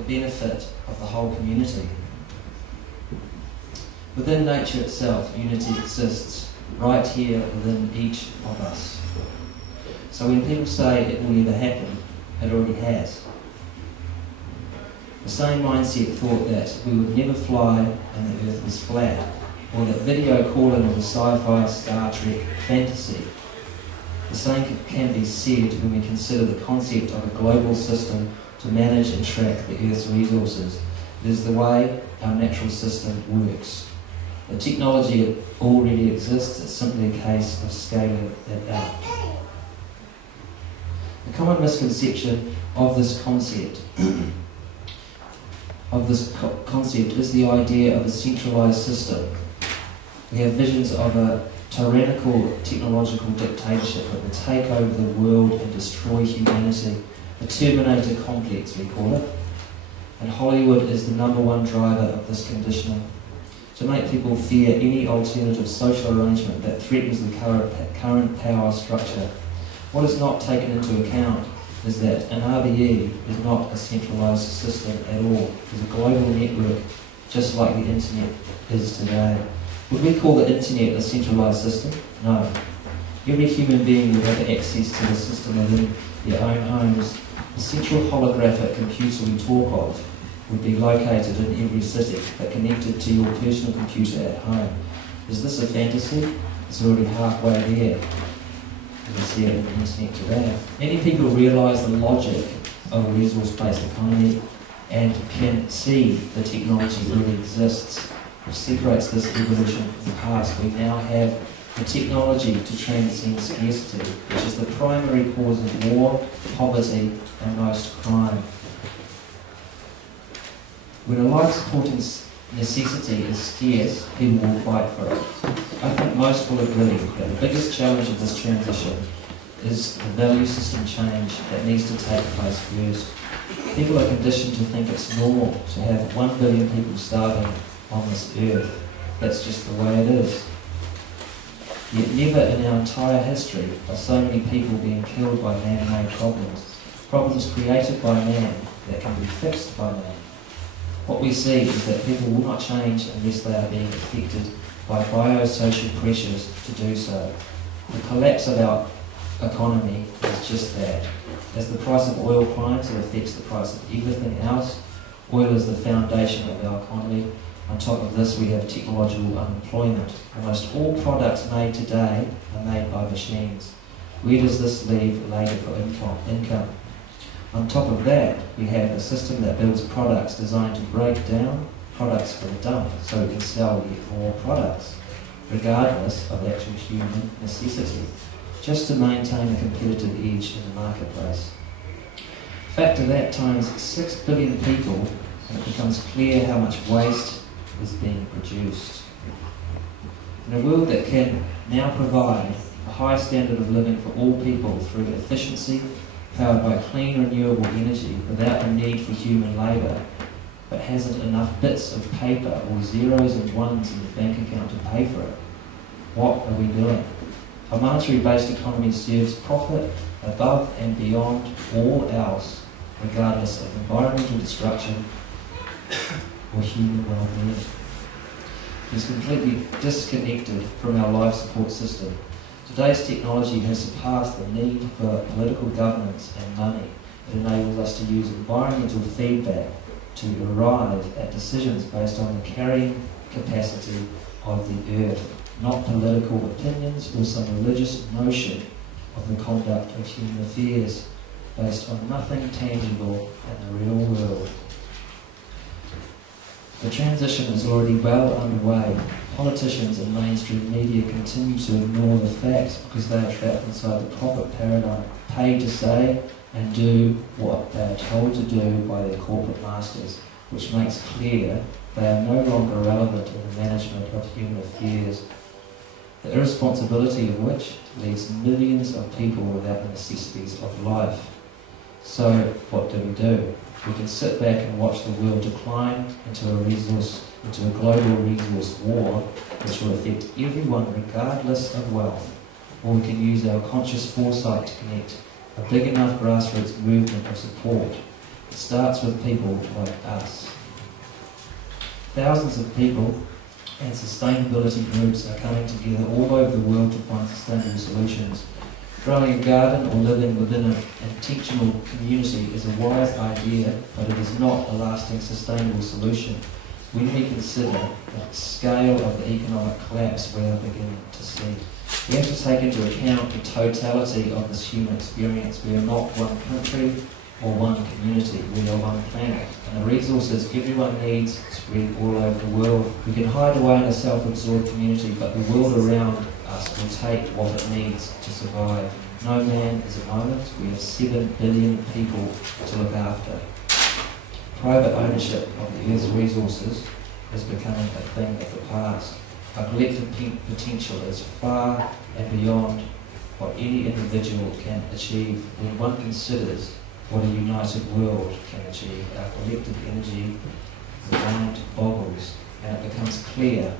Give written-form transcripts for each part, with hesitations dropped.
the benefit of the whole community. Within nature itself, unity exists right here within each of us. So when people say it will never happen, it already has. The same mindset thought that we would never fly and the earth was flat, or that video calling was a sci-fi Star Trek fantasy. The same can be said when we consider the concept of a global system to manage and track the Earth's resources. It is the way our natural system works. The technology already exists, it's simply a case of scaling it out. The common misconception of this concept is the idea of a centralised system. We have visions of a tyrannical technological dictatorship that will take over the world and destroy humanity, a Terminator complex we call it, and Hollywood is the #1 driver of this conditioning, to make people fear any alternative social arrangement that threatens the current power structure. What is not taken into account is that an RBE is not a centralised system at all. It's a global network, just like the internet is today. Would we call the internet a centralised system? No. Every human being would have access to the system within their own homes. The central holographic computer we talk of would be located in every city, but connected to your personal computer at home. Is this a fantasy? It's already halfway there. We see it in the internet today. Many people realise the logic of a resource-based economy and can see the technology really exists, which separates this evolution from the past. We now have the technology to transcend scarcity, which is the primary cause of war, poverty, and most crime. When a life-supporting necessity is scarce, people will fight for it. I think most will agree that the biggest challenge of this transition is the value system change that needs to take place first. People are conditioned to think it's normal to have 1 billion people starving on this earth. That's just the way it is. Yet never in our entire history are so many people being killed by man-made problems created by man that can be fixed by man. What we see is that people will not change unless they are being affected by biosocial pressures to do so. The collapse of our economy is just that. As the price of oil climbs, it affects the price of everything else. Oil is the foundation of our economy. On top of this, we have technological unemployment. Almost all products made today are made by machines. Where does this leave later for income? On top of that, we have a system that builds products designed to break down products for the dump, so we can sell yet more products, regardless of actual human necessity, just to maintain a competitive edge in the marketplace. Factor that times 6 billion people, and it becomes clear how much waste is being produced. In a world that can now provide a high standard of living for all people through efficiency, powered by clean renewable energy without the need for human labour, but hasn't enough bits of paper or zeros and ones in the bank account to pay for it, what are we doing? A monetary-based economy serves profit above and beyond all else, regardless of environmental destruction or human well-being. It's completely disconnected from our life support system. Today's technology has surpassed the need for political governance and money. It enables us to use environmental feedback to arrive at decisions based on the carrying capacity of the earth, not political opinions or some religious notion of the conduct of human affairs based on nothing tangible in the real world. The transition is already well underway. Politicians and mainstream media continue to ignore the facts because they are trapped inside the profit paradigm, paid to say and do what they are told to do by their corporate masters, which makes clear they are no longer relevant in the management of human affairs, the irresponsibility of which leaves millions of people without the necessities of life. So what do? We can sit back and watch the world decline into a global resource war, which will affect everyone regardless of wealth. Or we can use our conscious foresight to connect a big enough grassroots movement of support It starts with people like us. Thousands of people and sustainability groups are coming together all over the world to find sustainable solutions. Growing a garden or living within an intentional community is a wise idea, but it is not a lasting sustainable solution. When we consider the scale of the economic collapse we are beginning to see, we have to take into account the totality of this human experience. We are not one country or one community, we are one planet. And the resources everyone needs spread all over the world. We can hide away in a self-absorbed community, but the world around us will take what it needs to survive. No man is a moment. We have 7 billion people to look after. Private ownership of the Earth's resources is becoming a thing of the past. Our collective potential is far and beyond what any individual can achieve. When one considers what a united world can achieve, our collective energy, the mind boggles, and it becomes clear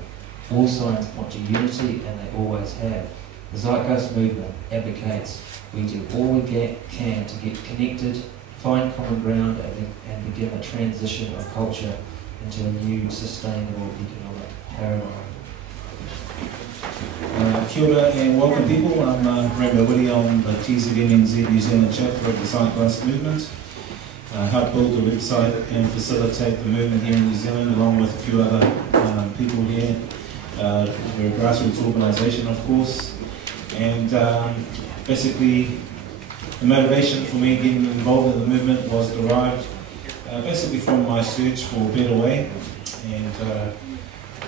all signs point to unity, and they always have. The Zeitgeist Movement advocates we do all we can to get connected, find common ground, and begin a transition of culture into a new sustainable economic paradigm. Kia ora and welcome people. I'm Dan Wiri on the TZMNZ New Zealand chapter of the Zeitgeist Movement. I help build the website and facilitate the movement here in New Zealand along with a few other people here. We're a grassroots organisation, of course, and basically the motivation for me getting involved in the movement was derived basically from my search for a better way, and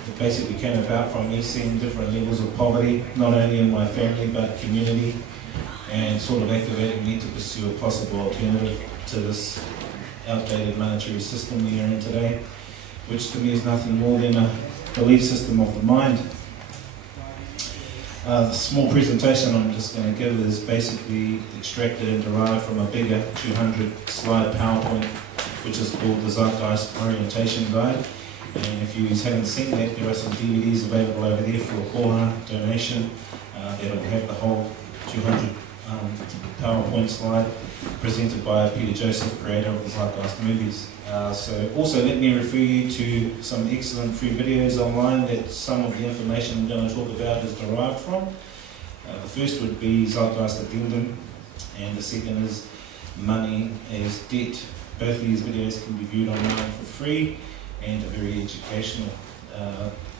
it basically came about from me seeing different levels of poverty, not only in my family but community, and sort of activated me to pursue a possible alternative to this outdated monetary system we are in today, which to me is nothing more than a belief system of the mind. The small presentation I'm just going to give is basically extracted and derived from a bigger 200 slide PowerPoint, which is called the Zeitgeist Orientation Guide. And if you haven't seen that, there are some DVDs available over there for a corner donation that'll have the whole 200 PowerPoint slide presented by Peter Joseph, creator of the Zeitgeist movies. So also let me refer you to some excellent free videos online that some of the information I'm going to talk about is derived from. The first would be Zeitgeist Addendum, and the second is Money as Debt. Both of these videos can be viewed online for free and are very educational.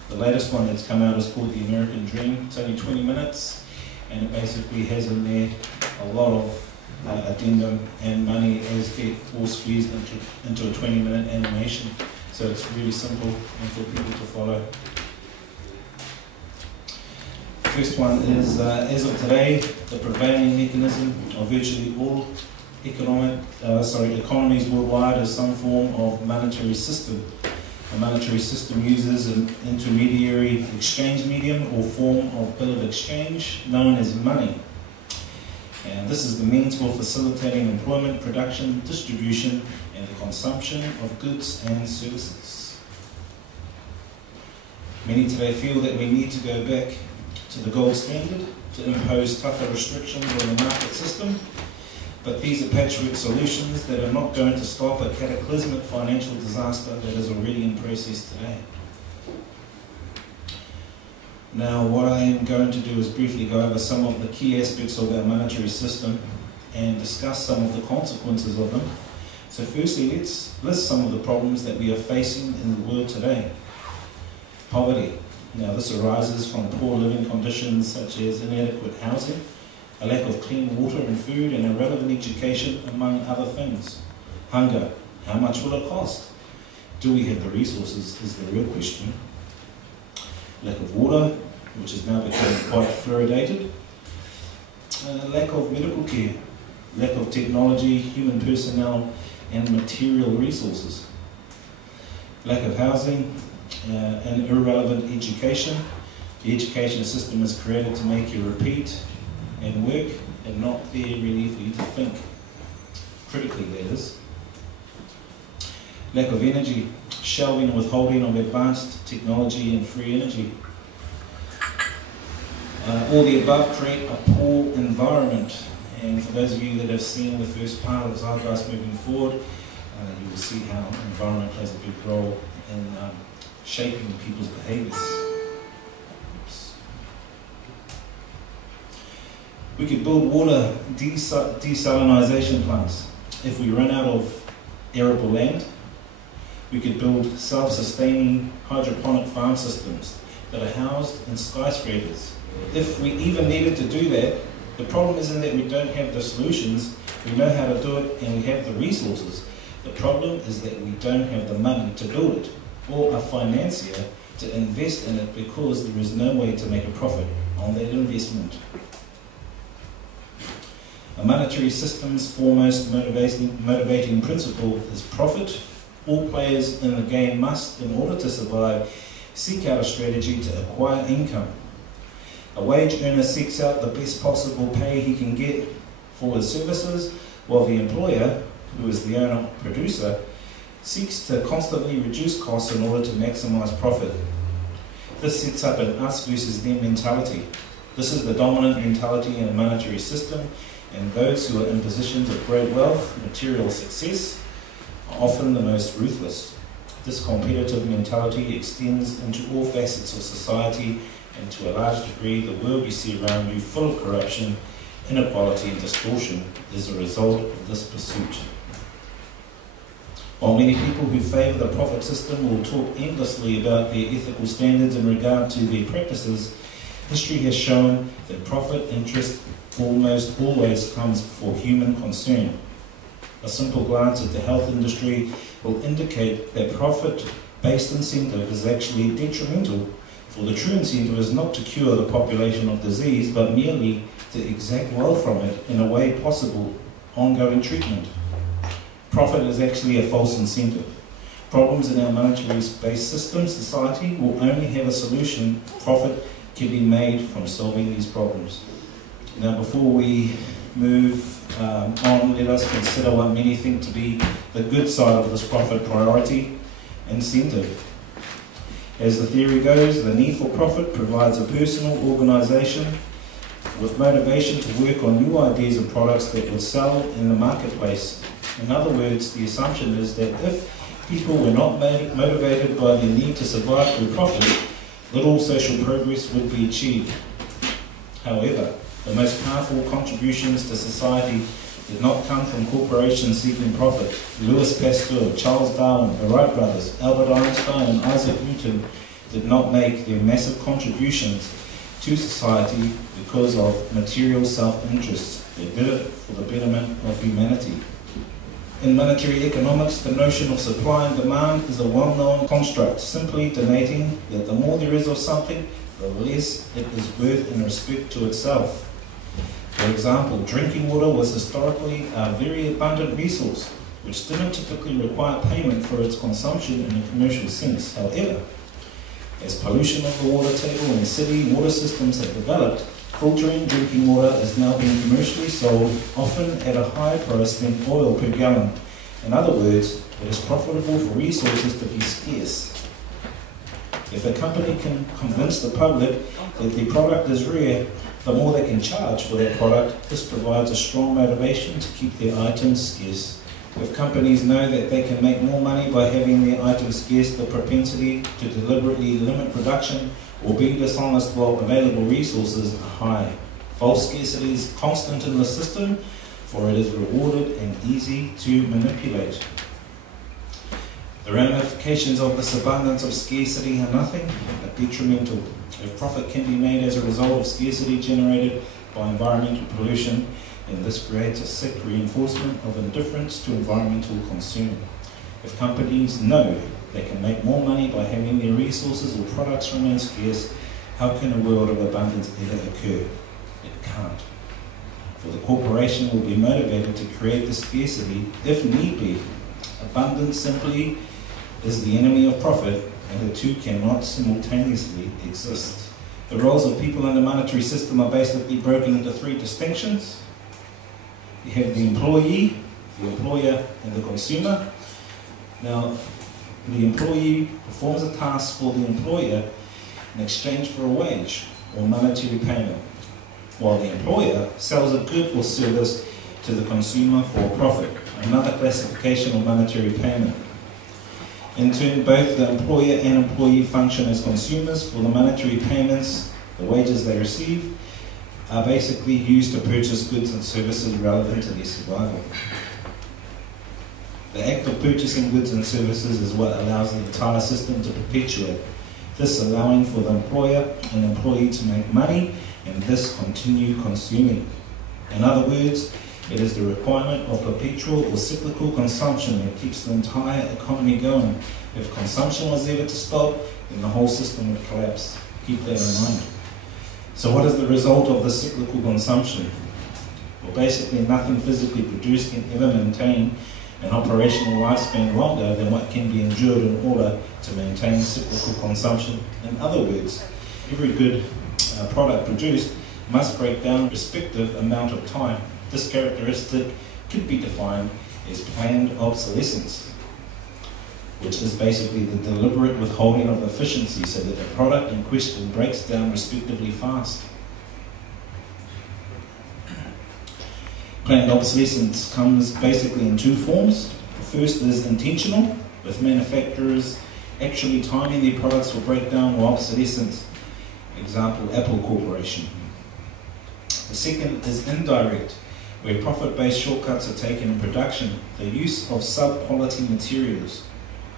The latest one that's come out is called The American Dream. It's only 20 minutes, and it basically has in there a lot of addendum and money as debt all squeezed into a 20-minute animation. So it's really simple and for people to follow. The first one is, as of today, the prevailing mechanism of virtually all economies worldwide is some form of monetary system. A monetary system uses an intermediary exchange medium or form of bill of exchange known as money. And this is the means for facilitating employment, production, distribution, and the consumption of goods and services. Many today feel that we need to go back to the gold standard to impose tougher restrictions on the market system. But these are patchwork solutions that are not going to stop a cataclysmic financial disaster that is already in process today. Now, what I am going to do is briefly go over some of the key aspects of our monetary system and discuss some of the consequences of them. So firstly, let's list some of the problems that we are facing in the world today. Poverty. Now, this arises from poor living conditions such as inadequate housing, a lack of clean water and food, and irrelevant education, among other things. Hunger. How much will it cost? Do we have the resources is the real question. Lack of water, which has now become quite fluoridated. Lack of medical care. Lack of technology, human personnel, and material resources. Lack of housing and irrelevant education. The education system is created to make you repeat and work, and not there really for you to think critically, that is. Lack of energy, shelving and withholding of advanced technology and free energy. All the above create a poor environment, and for those of you that have seen the first part of Zeitgeist moving forward, you will see how environment plays a big role in shaping people's behaviours. We could build water desalinization plants. If we run out of arable land, we could build self-sustaining hydroponic farm systems that are housed in skyscrapers. If we even needed to do that, the problem isn't that we don't have the solutions, we know how to do it and we have the resources. The problem is that we don't have the money to build it, or a financier to invest in it, because there is no way to make a profit on that investment. A monetary system's foremost motivating principle is profit. All players in the game must, in order to survive, seek out a strategy to acquire income. A wage earner seeks out the best possible pay he can get for his services, while the employer, who is the owner-producer, seeks to constantly reduce costs in order to maximize profit. This sets up an us versus them mentality. This is the dominant mentality in a monetary system, and those who are in positions of great wealth, material success, are often the most ruthless. This competitive mentality extends into all facets of society, and to a large degree the world you see around you, full of corruption, inequality and distortion, is a result of this pursuit. While many people who favour the profit system will talk endlessly about their ethical standards in regard to their practices, history has shown that profit interest almost always comes before human concern. A simple glance at the health industry will indicate that profit-based incentive is actually detrimental, for the true incentive is not to cure the population of disease, but merely to exact wealth from it in a way possible ongoing treatment. Profit is actually a false incentive. Problems in our monetary-based system society will only have a solution if profit can be made from solving these problems. Now, before we move on, let us consider what many think to be the good side of this profit priority: incentive. As the theory goes, the need for profit provides a personal organisation with motivation to work on new ideas and products that would sell in the marketplace. In other words, the assumption is that if people were not motivated by their need to survive through profit, little social progress would be achieved. However, the most powerful contributions to society did not come from corporations seeking profit. Louis Pasteur, Charles Darwin, the Wright brothers, Albert Einstein and Isaac Newton did not make their massive contributions to society because of material self-interest. They did it for the betterment of humanity. In monetary economics, the notion of supply and demand is a well-known construct, simply denoting that the more there is of something, the less it is worth in respect to itself. For example, drinking water was historically a very abundant resource, which didn't typically require payment for its consumption in a commercial sense. However, as pollution of the water table and city water systems have developed, filtering drinking water is now being commercially sold, often at a higher price than oil per gallon. In other words, it is profitable for resources to be scarce. If a company can convince the public that their product is rare, the more they can charge for that product, this provides a strong motivation to keep their items scarce. If companies know that they can make more money by having their items scarce, the propensity to deliberately limit production or be dishonest while available resources are high. False scarcity is constant in the system, for it is rewarded and easy to manipulate. The ramifications of this abundance of scarcity are nothing but detrimental. If profit can be made as a result of scarcity generated by environmental pollution, then this creates a sick reinforcement of indifference to environmental concern. If companies know they can make more money by having their resources or products remain scarce, how can a world of abundance ever occur? It can't. For the corporation will be motivated to create the scarcity if need be. Abundance simply is the enemy of profit, and the two cannot simultaneously exist. The roles of people in the monetary system are basically broken into three distinctions. You have the employee, the employer, and the consumer. Now, the employee performs a task for the employer in exchange for a wage or monetary payment, while the employer sells a good or service to the consumer for profit, another classification of monetary payment. In turn, both the employer and employee function as consumers for the monetary payments, the wages they receive, are basically used to purchase goods and services relevant to their survival. The act of purchasing goods and services is what allows the entire system to perpetuate, this allowing for the employer and employee to make money and thus continue consuming. In other words, it is the requirement of perpetual or cyclical consumption that keeps the entire economy going. If consumption was ever to stop, then the whole system would collapse. Keep that in mind. So what is the result of this cyclical consumption? Well, basically nothing physically produced can ever maintain an operational lifespan longer than what can be endured in order to maintain cyclical consumption. In other words, every good product produced must break down a respective amount of time. This characteristic could be defined as planned obsolescence, which is basically the deliberate withholding of efficiency so that the product in question breaks down respectively fast. Planned obsolescence comes basically in two forms. The first is intentional, with manufacturers actually timing their products for breakdown or obsolescence. Example, Apple Corporation. The second is indirect, where profit-based shortcuts are taken in production, the use of sub-quality materials.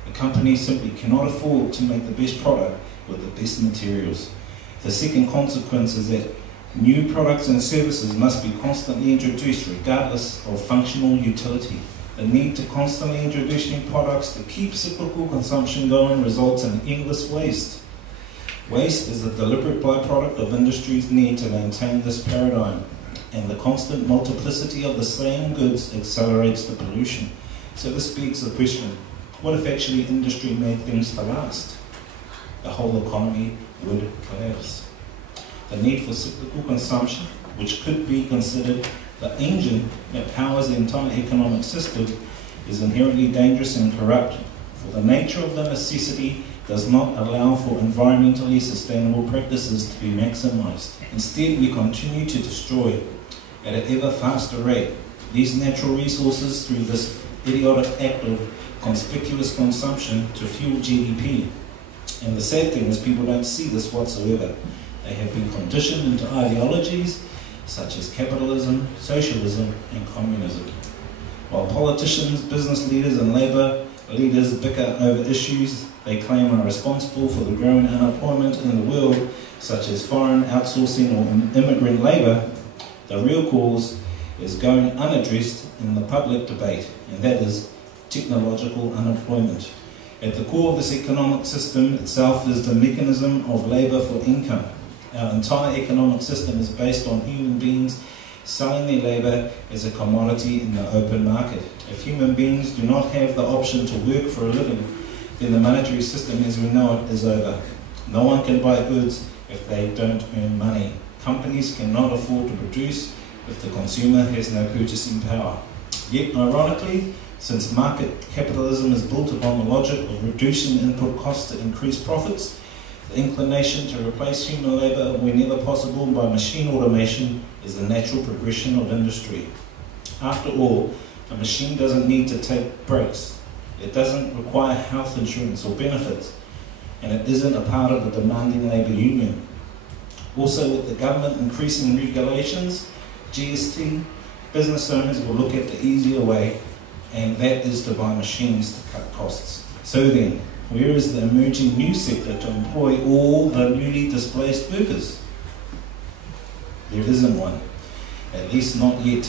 The company simply cannot afford to make the best product with the best materials. The second consequence is that new products and services must be constantly introduced regardless of functional utility. The need to constantly introduce new products to keep cyclical consumption going results in endless waste. Waste is a deliberate byproduct of industry's need to maintain this paradigm, and the constant multiplicity of the same goods accelerates the pollution. So this begs the question, what if actually industry made things to last? The whole economy would collapse. The need for cyclical consumption, which could be considered the engine that powers the entire economic system, is inherently dangerous and corrupt, for the nature of the necessity does not allow for environmentally sustainable practices to be maximized. Instead, we continue to destroy at an ever faster rate these natural resources through this idiotic act of conspicuous consumption to fuel GDP. And the sad thing is people don't see this whatsoever. They have been conditioned into ideologies such as capitalism, socialism, and communism. While politicians, business leaders, and labour leaders bicker over issues they claim are responsible for the growing unemployment in the world, such as foreign outsourcing or immigrant labour, the real cause is going unaddressed in the public debate, and that is technological unemployment. At the core of this economic system itself is the mechanism of labour for income. Our entire economic system is based on human beings selling their labour as a commodity in the open market. If human beings do not have the option to work for a living, then the monetary system as we know it is over. No one can buy goods if they don't earn money. Companies cannot afford to produce if the consumer has no purchasing power. Yet, ironically, since market capitalism is built upon the logic of reducing input costs to increase profits, the inclination to replace human labour whenever possible by machine automation is the natural progression of industry. After all, a machine doesn't need to take breaks. It doesn't require health insurance or benefits, and it isn't a part of a demanding labour union. Also, with the government increasing regulations, GST, business owners will look at the easier way, and that is to buy machines to cut costs. So then, where is the emerging new sector to employ all the newly displaced workers? There isn't one, at least not yet.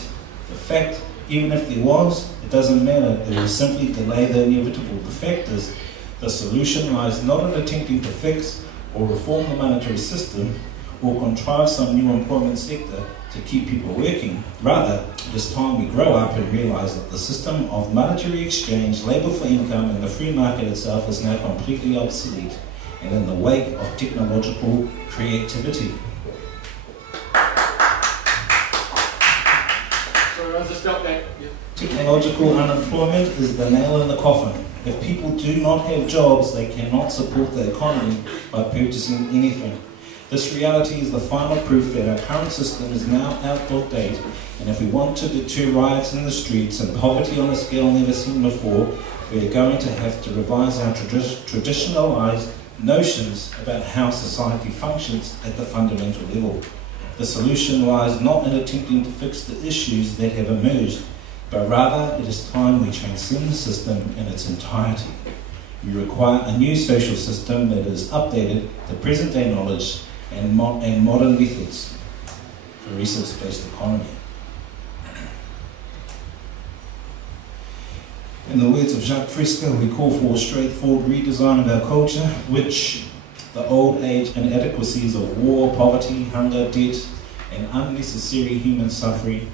The fact, even if there was, it doesn't matter, it will simply delay the inevitable. The fact is, the solution lies not in attempting to fix or reform the monetary system or contrive some new employment sector to keep people working. Rather, it is time we grow up and realise that the system of monetary exchange, labour for income, and the free market itself is now completely obsolete and in the wake of technological creativity. Sorry, I'll just stop that. Yeah. Technological unemployment is the nail in the coffin. If people do not have jobs, they cannot support the economy by purchasing anything. This reality is the final proof that our current system is now out of date, and if we want to deter riots in the streets and poverty on a scale never seen before, we are going to have to revise our traditionalized notions about how society functions at the fundamental level. The solution lies not in attempting to fix the issues that have emerged, but rather it is time we transcend the system in its entirety. We require a new social system that is updated to present-day knowledge and modern methods for a resource-based economy. In the words of Jacques Fresco, we call for a straightforward redesign of our culture, which the old age inadequacies of war, poverty, hunger, debt, and unnecessary human suffering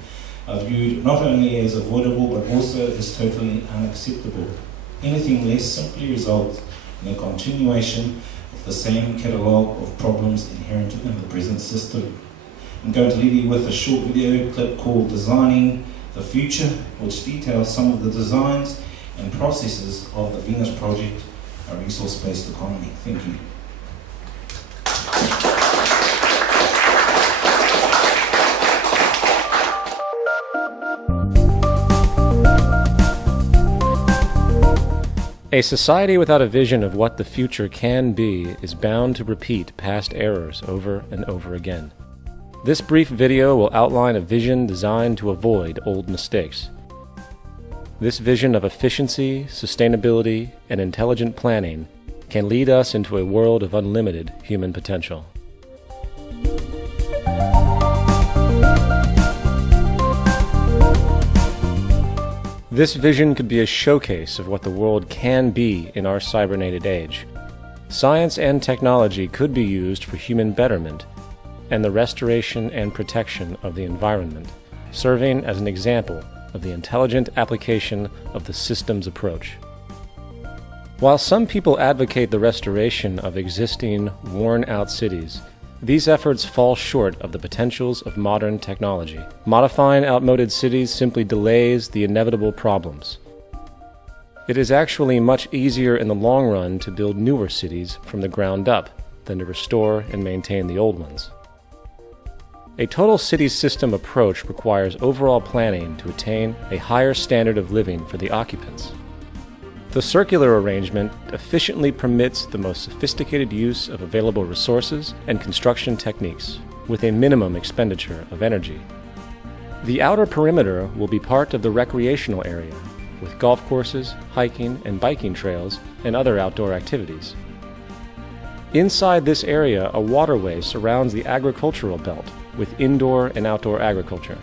are viewed not only as avoidable but also as totally unacceptable. Anything less simply results in a continuation of the same catalogue of problems inherent in the present system. I'm going to leave you with a short video clip called Designing the Future, which details some of the designs and processes of the Venus Project, a resource-based economy. Thank you. A society without a vision of what the future can be is bound to repeat past errors over and over again. This brief video will outline a vision designed to avoid old mistakes. This vision of efficiency, sustainability, and intelligent planning can lead us into a world of unlimited human potential. This vision could be a showcase of what the world can be in our cybernated age. Science and technology could be used for human betterment and the restoration and protection of the environment, serving as an example of the intelligent application of the systems approach. While some people advocate the restoration of existing, worn-out cities, these efforts fall short of the potentials of modern technology. Modifying outmoded cities simply delays the inevitable problems. It is actually much easier in the long run to build newer cities from the ground up than to restore and maintain the old ones. A total city system approach requires overall planning to attain a higher standard of living for the occupants. The circular arrangement efficiently permits the most sophisticated use of available resources and construction techniques, with a minimum expenditure of energy. The outer perimeter will be part of the recreational area, with golf courses, hiking and biking trails, and other outdoor activities. Inside this area, a waterway surrounds the agricultural belt, with indoor and outdoor agriculture.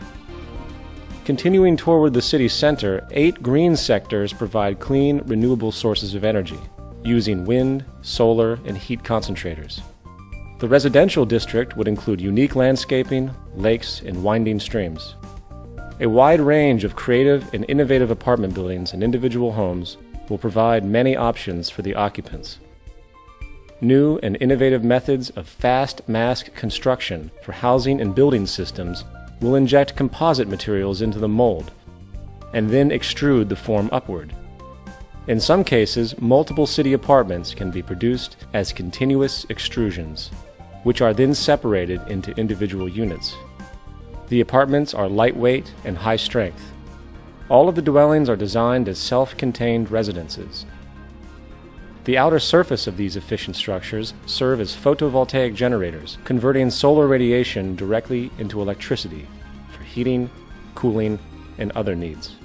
Continuing toward the city center, 8 green sectors provide clean, renewable sources of energy, using wind, solar, and heat concentrators. The residential district would include unique landscaping, lakes, and winding streams. A wide range of creative and innovative apartment buildings and individual homes will provide many options for the occupants. New and innovative methods of fast mass construction for housing and building systems will inject composite materials into the mold and then extrude the form upward. In some cases, multiple city apartments can be produced as continuous extrusions, which are then separated into individual units. The apartments are lightweight and high strength. All of the dwellings are designed as self-contained residences. The outer surface of these efficient structures serve as photovoltaic generators, converting solar radiation directly into electricity for heating, cooling, and other needs.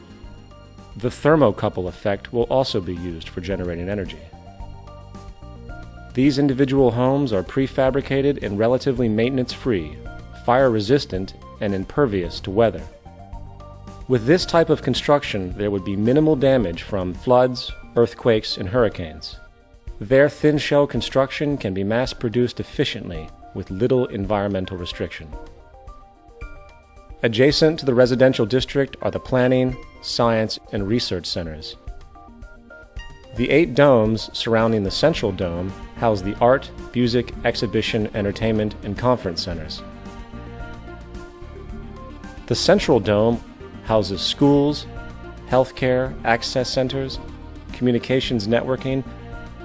The thermocouple effect will also be used for generating energy. These individual homes are prefabricated and relatively maintenance-free, fire-resistant, and impervious to weather. With this type of construction, there would be minimal damage from floods, earthquakes, and hurricanes. Their thin shell construction can be mass-produced efficiently with little environmental restriction. Adjacent to the residential district are the planning, science, and research centers. The 8 domes surrounding the central dome house the art, music, exhibition, entertainment, and conference centers. The central dome houses schools, healthcare, access centers, communications networking.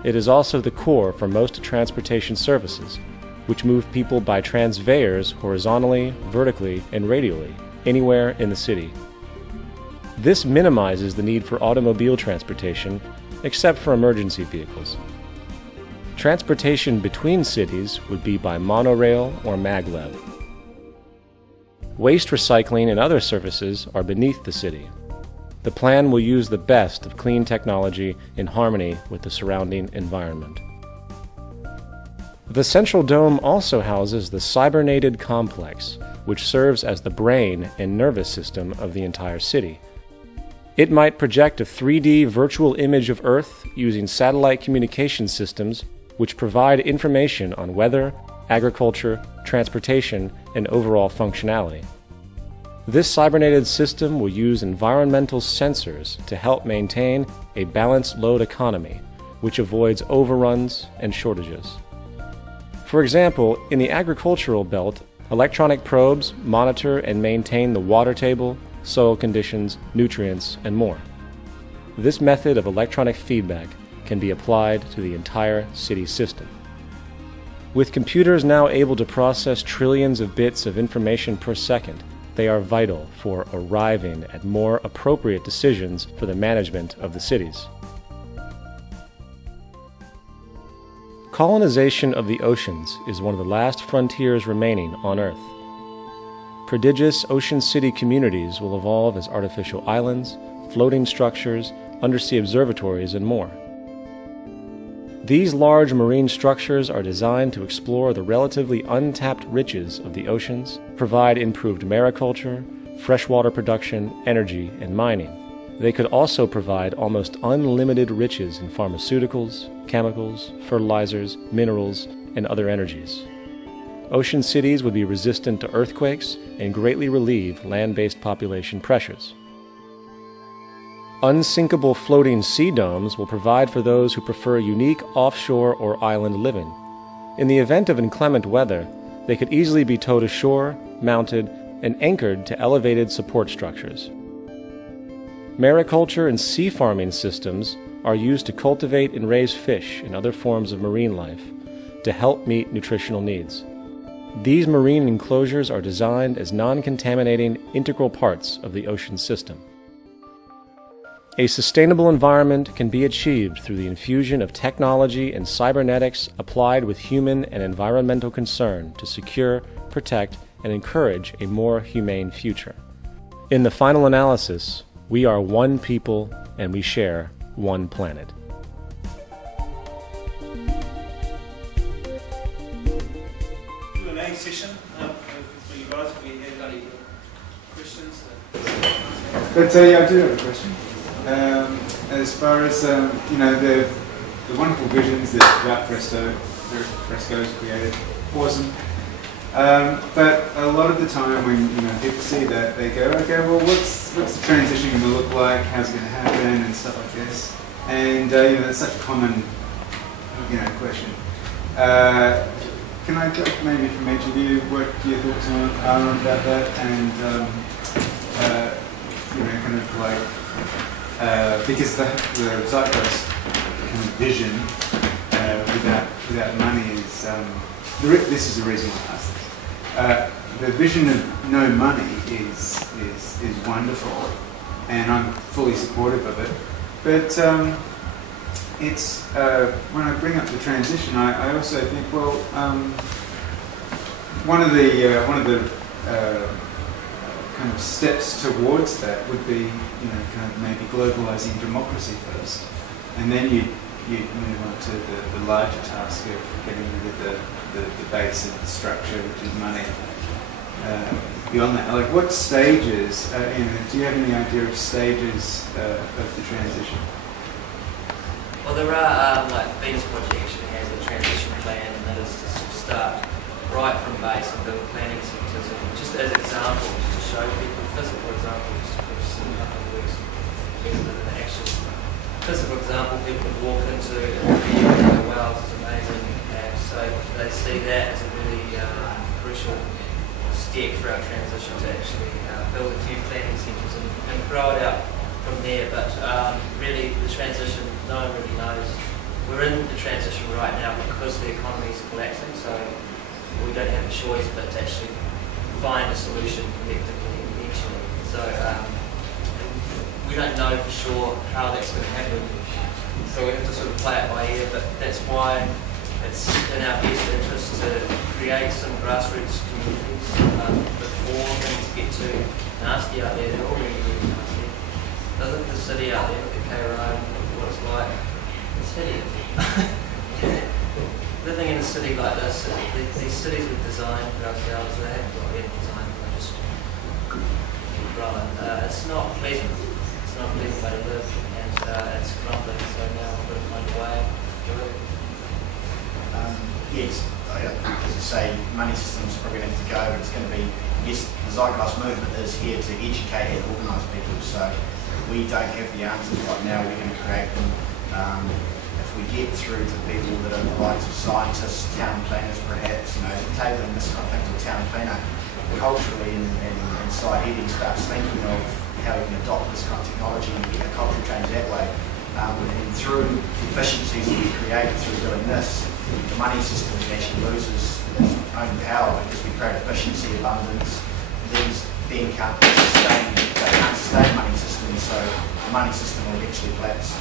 It is also the core for most transportation services, which move people by transveyors horizontally, vertically, and radially, anywhere in the city. This minimizes the need for automobile transportation, except for emergency vehicles. Transportation between cities would be by monorail or maglev. Waste recycling and other services are beneath the city. The plan will use the best of clean technology in harmony with the surrounding environment. The Central Dome also houses the cybernated complex, which serves as the brain and nervous system of the entire city. It might project a 3D virtual image of Earth using satellite communication systems which provide information on weather, agriculture, transportation, and overall functionality. This cybernated system will use environmental sensors to help maintain a balanced load economy, which avoids overruns and shortages. For example, in the agricultural belt, electronic probes monitor and maintain the water table, soil conditions, nutrients, and more. This method of electronic feedback can be applied to the entire city system. With computers now able to process trillions of bits of information per second, they are vital for arriving at more appropriate decisions for the management of the cities. Colonization of the oceans is one of the last frontiers remaining on Earth. Prodigious ocean city communities will evolve as artificial islands, floating structures, undersea observatories, and more. These large marine structures are designed to explore the relatively untapped riches of the oceans, provide improved mariculture, freshwater production, energy, and mining. They could also provide almost unlimited riches in pharmaceuticals, chemicals, fertilizers, minerals, and other energies. Ocean cities would be resistant to earthquakes and greatly relieve land-based population pressures. Unsinkable floating sea domes will provide for those who prefer unique offshore or island living. In the event of inclement weather, they could easily be towed ashore, mounted, and anchored to elevated support structures. Mariculture and sea farming systems are used to cultivate and raise fish and other forms of marine life to help meet nutritional needs. These marine enclosures are designed as non-contaminating integral parts of the ocean system. A sustainable environment can be achieved through the infusion of technology and cybernetics applied with human and environmental concern to secure, protect, and encourage a more humane future. In the final analysis, we are one people and we share one planet. Q&A session for you guys. If we have any questions. But yeah, I do have a question. As far as the wonderful visions that Fresco's created, awesome. But a lot of the time when people see that, they go, okay, well, what's the transition going to look like? How's it going to happen and stuff like this? And that's such a common question. Can I get maybe from each of you what your thoughts are about that, and kind of like because the Zeitgeist kind of vision without money is this is the reason why I asked this. The vision of no money is wonderful, and I'm fully supportive of it. But it's when I bring up the transition, I also think, well, one of the kind of steps towards that would be, kind of maybe globalizing democracy first, and then you move on to the larger task of getting rid of the base of the structure, which is money. Beyond that, like what stages? Do you have any idea of stages of the transition? Well, there are like the Venus Project actually has a transition plan, and that is to start right from base and build planning centres. And just as examples, just to show people physical examples, we've seen a couple of weeks better than an actual physical example. People can walk into and go, wow, this is amazing, and so they see that as a really crucial step for our transition to actually build a few planning centres and grow it out from there. But really, the transition, no one really knows. We're in the transition right now because the economy is collapsing. So we don't have a choice but to actually find a solution collectively eventually. So we don't know for sure how that's going to happen. So we have to sort of play it by ear, but that's why it's in our best interest to create some grassroots communities before things get too nasty out there. They're already really nasty. Look at the city out there, look at Cairo, what it's like. It's hideous. Living in a city like this, these cities we've designed for ourselves, they haven't got any design, they're just growing. It's not pleasant. It's not a pleasant way to live, and it's crumbling, so now we've got to find a way to do it. Yes, as I say, money systems are probably going to go, but it's going to be, yes, the Zeitgeist Movement is here to educate and organise people, so we don't have the answers right now, we're going to create them. If we get through to people that are the likes of scientists, town planners perhaps, tabling this kind of thing to a town planner, culturally and inside he then starts thinking of how we can adopt this kind of technology and get a cultural change that way. And through the efficiencies that we create through doing this, the money system actually loses its own power because we create efficiency, abundance. These then can't sustain money systems, so the money system will eventually collapse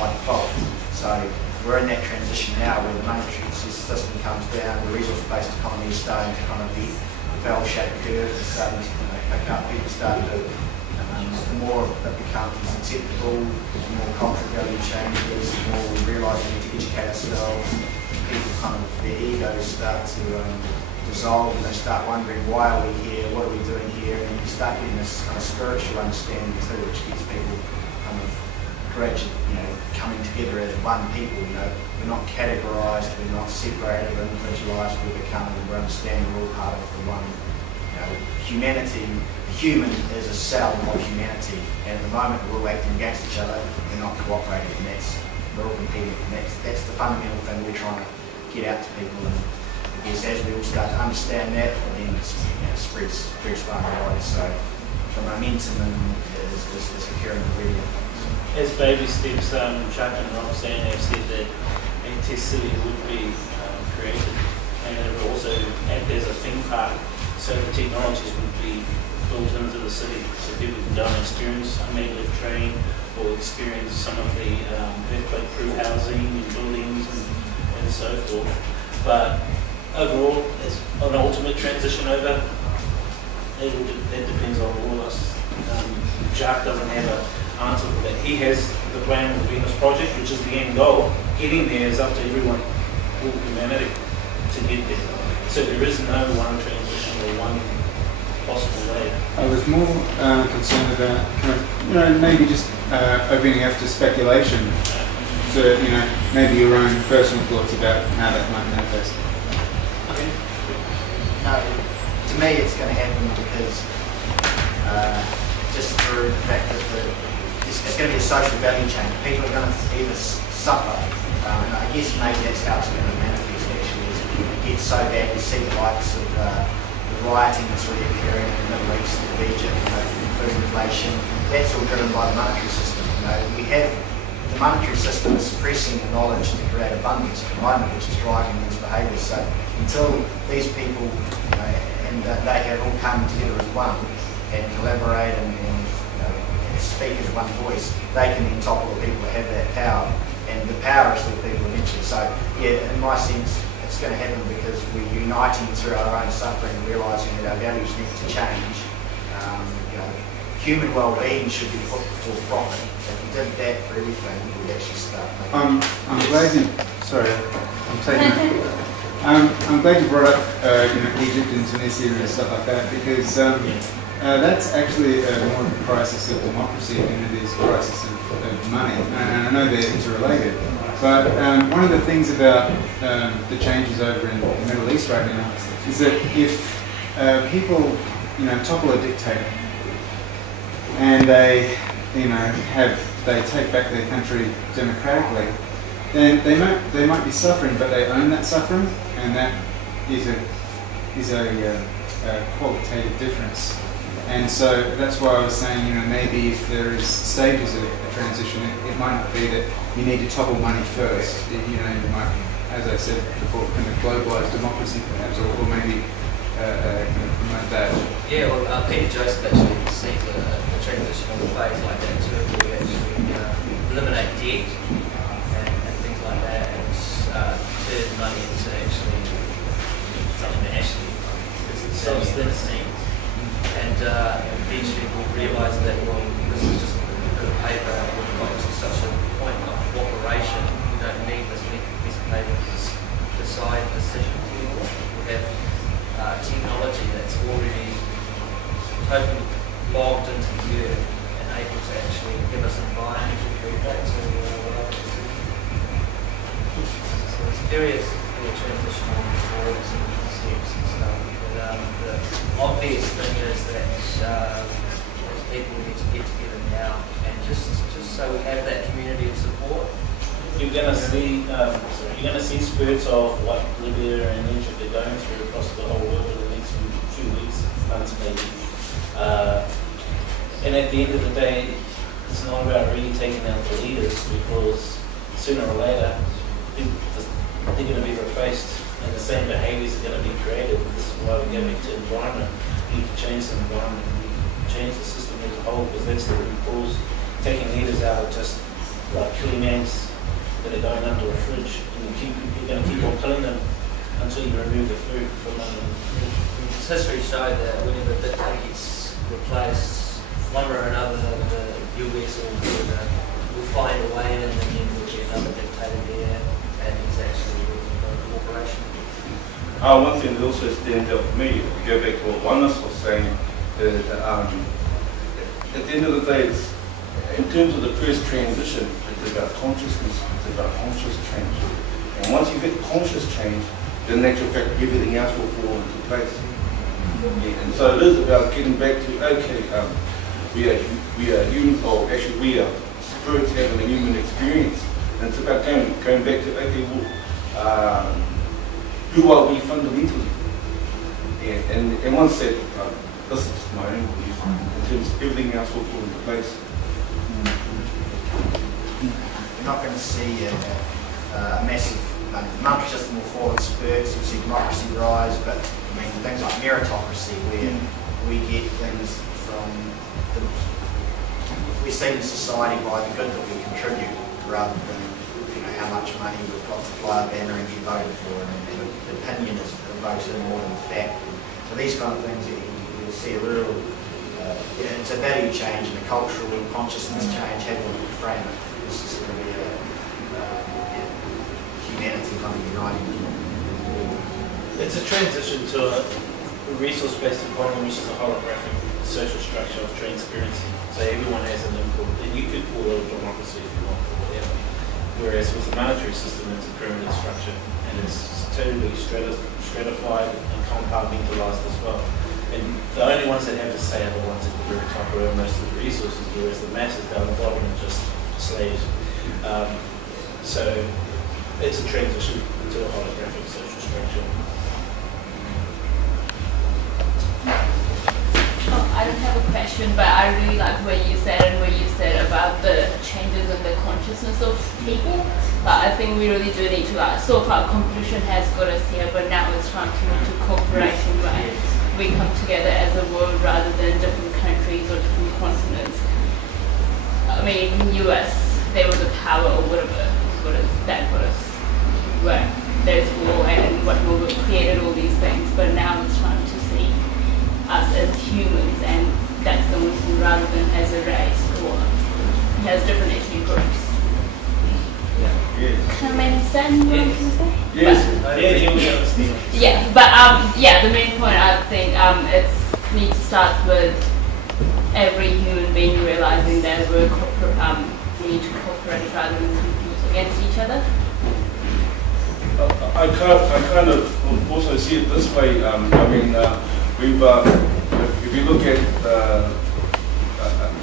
by default. So we're in that transition now where the monetary system comes down, the resource-based economy is starting to kind of be the bell-shaped curve, is starting to pick up, people starting to the more that becomes acceptable, the more cultural value changes, the more we realise we need to educate ourselves, people kind of, their egos start to dissolve and they start wondering why are we here, what are we doing here, and you start getting this kind of spiritual understanding too, which gets people kind of gradually, coming together as one people, we're not categorised, we're not separated or individualised, we're understanding we're all part of the one, humanity. Human is a cell of humanity, and at the moment we're all acting against each other, we're not cooperating, and we're all competing, and that's the fundamental thing we're trying to get out to people. And I guess as we all start to understand that, then spreads far and wide. So the momentum is occurring already. As baby steps, Chuck and Roxanne have said that a test city would be created, and it would also act as a theme park, so the technologies would be built into the city, so people can go and experience a maglev train or experience some of the earthquake-proof housing and buildings and so forth. But overall, as an ultimate transition over, that depends on all of us. Jacques doesn't have an answer for that. He has the plan of the Venus Project, which is the end goal. Getting there is up to everyone, all humanity, to get there. So there is no one transition or one possible way. I was more concerned about maybe just opening up to speculation, to maybe your own personal thoughts about how that might manifest. No, to me it's going to happen because just through the fact that it's going to be a social value change. People are going to either suffer, and I guess maybe that's how it's going to manifest actually, is it gets so bad. You see the likes of the rioting that's already occurring in the Middle East, of Egypt, food inflation. That's all driven by the monetary system. We have the monetary system is suppressing the knowledge to create abundance at the moment, which is driving these behaviours. So until these people, and they have all come together as one and collaborate and speak as one voice, they can then topple the people that have that power, and the power is to the people eventually. So yeah, in my sense, it's going to happen because we're uniting through our own suffering, realising that our values need to change. Human well-being should be put before profit. If we did that for everything, we would actually start making. I'm glad you. Sorry, I'm taking. I'm glad you brought up Egypt and Tunisia and stuff like that, because that's actually more of a crisis of democracy than it is a crisis of money. And I know they're interrelated. But one of the things about the changes over in the Middle East right now is that if people, topple a dictator and they, they take back their country democratically, then they might be suffering, but they own that suffering, and that is a qualitative difference. And so that's why I was saying, maybe if there is stages of a transition, it might not be that you need to topple money first. You might as I said before, kind of globalised democracy perhaps, or maybe kind of promote that? Yeah, well, Peter Joseph actually sees a transitional phase like that too, where we actually eliminate debt and things like that, and turn money into actually something that actually is self-sustaining. And eventually we'll realise that, well, this is just a bit of paper, we've got to such a point of cooperation, we don't need this piece of paper to decide decisions anymore. We have technology that's already totally logged into the earth and able to actually give us environmental feedback to what others do. So it's various transitional forms and concepts and stuff. But the obvious thing is that people need to get together now and just so we have that community of support. You're going to see spurts of what Libya and Egypt are going through across the whole world in the next few weeks, months maybe. And at the end of the day, it's not about really taking out the leaders, because sooner or later they're going to be replaced and the same behaviours are going to be created. This is why we go back to environment. We need to change the environment, we need to change the system as a whole, because that's the root cause. Taking leaders out are just like killing ants that are going under a fridge, and you're going to keep on killing them until you remove the food from under the fridge. History showed that whenever a dictator gets replaced, one way or another, the US will find a way in, and then there'll be another dictator there, and he's actually working for a corporation. One thing that also stands out for me, if we go back to what Oneness was saying, is at the end of the day, it's, in terms of the first transition, it's about consciousness, it's about conscious change. And once you hit conscious change, then in actual fact everything else will fall into place. Yeah, and so it is about getting back to, okay, we are human, or actually we are spirits having a human experience. And it's about going back to, okay, well, who are we fundamentally? And once that, this is just my own belief, in terms of everything else will fall into place. You're not going to see a massive monetary system will fall in spurts. You'll see democracy rise, but I mean things like meritocracy, where we get things from we're seen in society by the good that we contribute, rather than how much money we've got to fly a banner and get voted for, and the opinion is voted in more than fact. So these kind of things you'll see a real it's a value change and a cultural consciousness change. How do we frame it? This is going to be humanity kind of uniting. It's a transition to a resource-based economy, which is a holographic social structure of transparency. So everyone has an input, and you could call it a democracy if you want, or whatever. Whereas with the monetary system, it's a pyramid structure, and it's totally stratified and compartmentalized as well. And the only ones that have a say are the ones at the very top who own most of the resources, whereas the masses down the bottom are just slaves. So it's a transition to a holographic social structure. I don't have a question, but I really like what you said and what you said about the changes in the consciousness of people. But I think we really do need to, so far competition has got us here, but now it's time to move to cooperation, right? We come together as a world rather than different countries or different continents. I mean, in the US, they were the power or whatever, that got us where there's war and what war created all these things, but now it's time to see us as humans, and that's the movement rather than as a race or as different ethnic groups. Yes. Can I maybe say what I can say? Yes. Yeah, but yeah, the main point I think it needs to start with every human being realizing that we need to cooperate rather than compete against each other. I kind of also see it this way. I mean, if you look at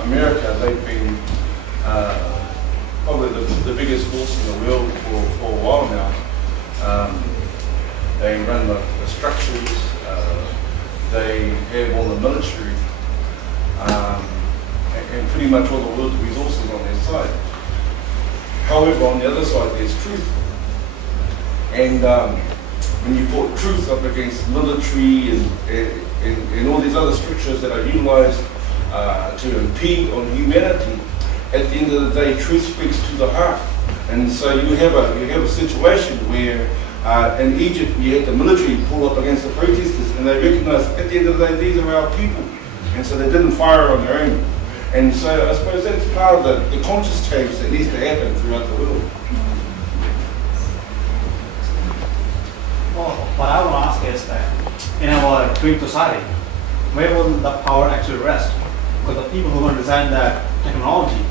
America, they've been probably the biggest force in the world for a while now. They run the structures, they have all the military, and pretty much all the world's resources on their side. However, on the other side, there's truth. And when you put truth up against military and all these other strictures that are utilized to impede on humanity, at the end of the day, truth speaks to the heart. And so you have a situation where in Egypt you had the military pull up against the protesters, and they recognized at the end of the day these are our people, and so they didn't fire on their own. And so I suppose that's part of the conscious change that needs to happen throughout the world. Well, what I want to ask is that in our Greek society, where will the power actually rest? Because the people who will design that technology,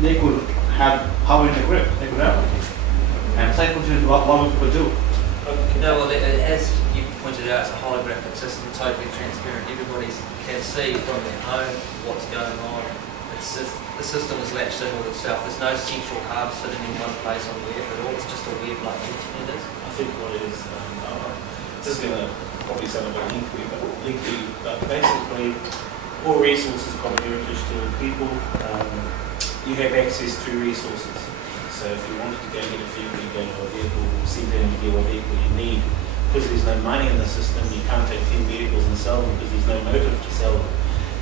they could have power in the grip, they could have it. And second, what will people do? No, well, as you pointed out, it's a holographic system, totally transparent. Everybody can see from their home what's going on. The system is latched in with itself. There's no central hub sitting in one place on the web at all. It's just a web like the internet is. I think what it is, this is going to probably sound a bit lengthy, but basically all resources come heritage to people. You have access to resources. So if you wanted to go get a vehicle, you go to a vehicle, sit down and get what vehicle you need. Because there's no money in the system, you can't take 10 vehicles and sell them because there's no motive to sell them.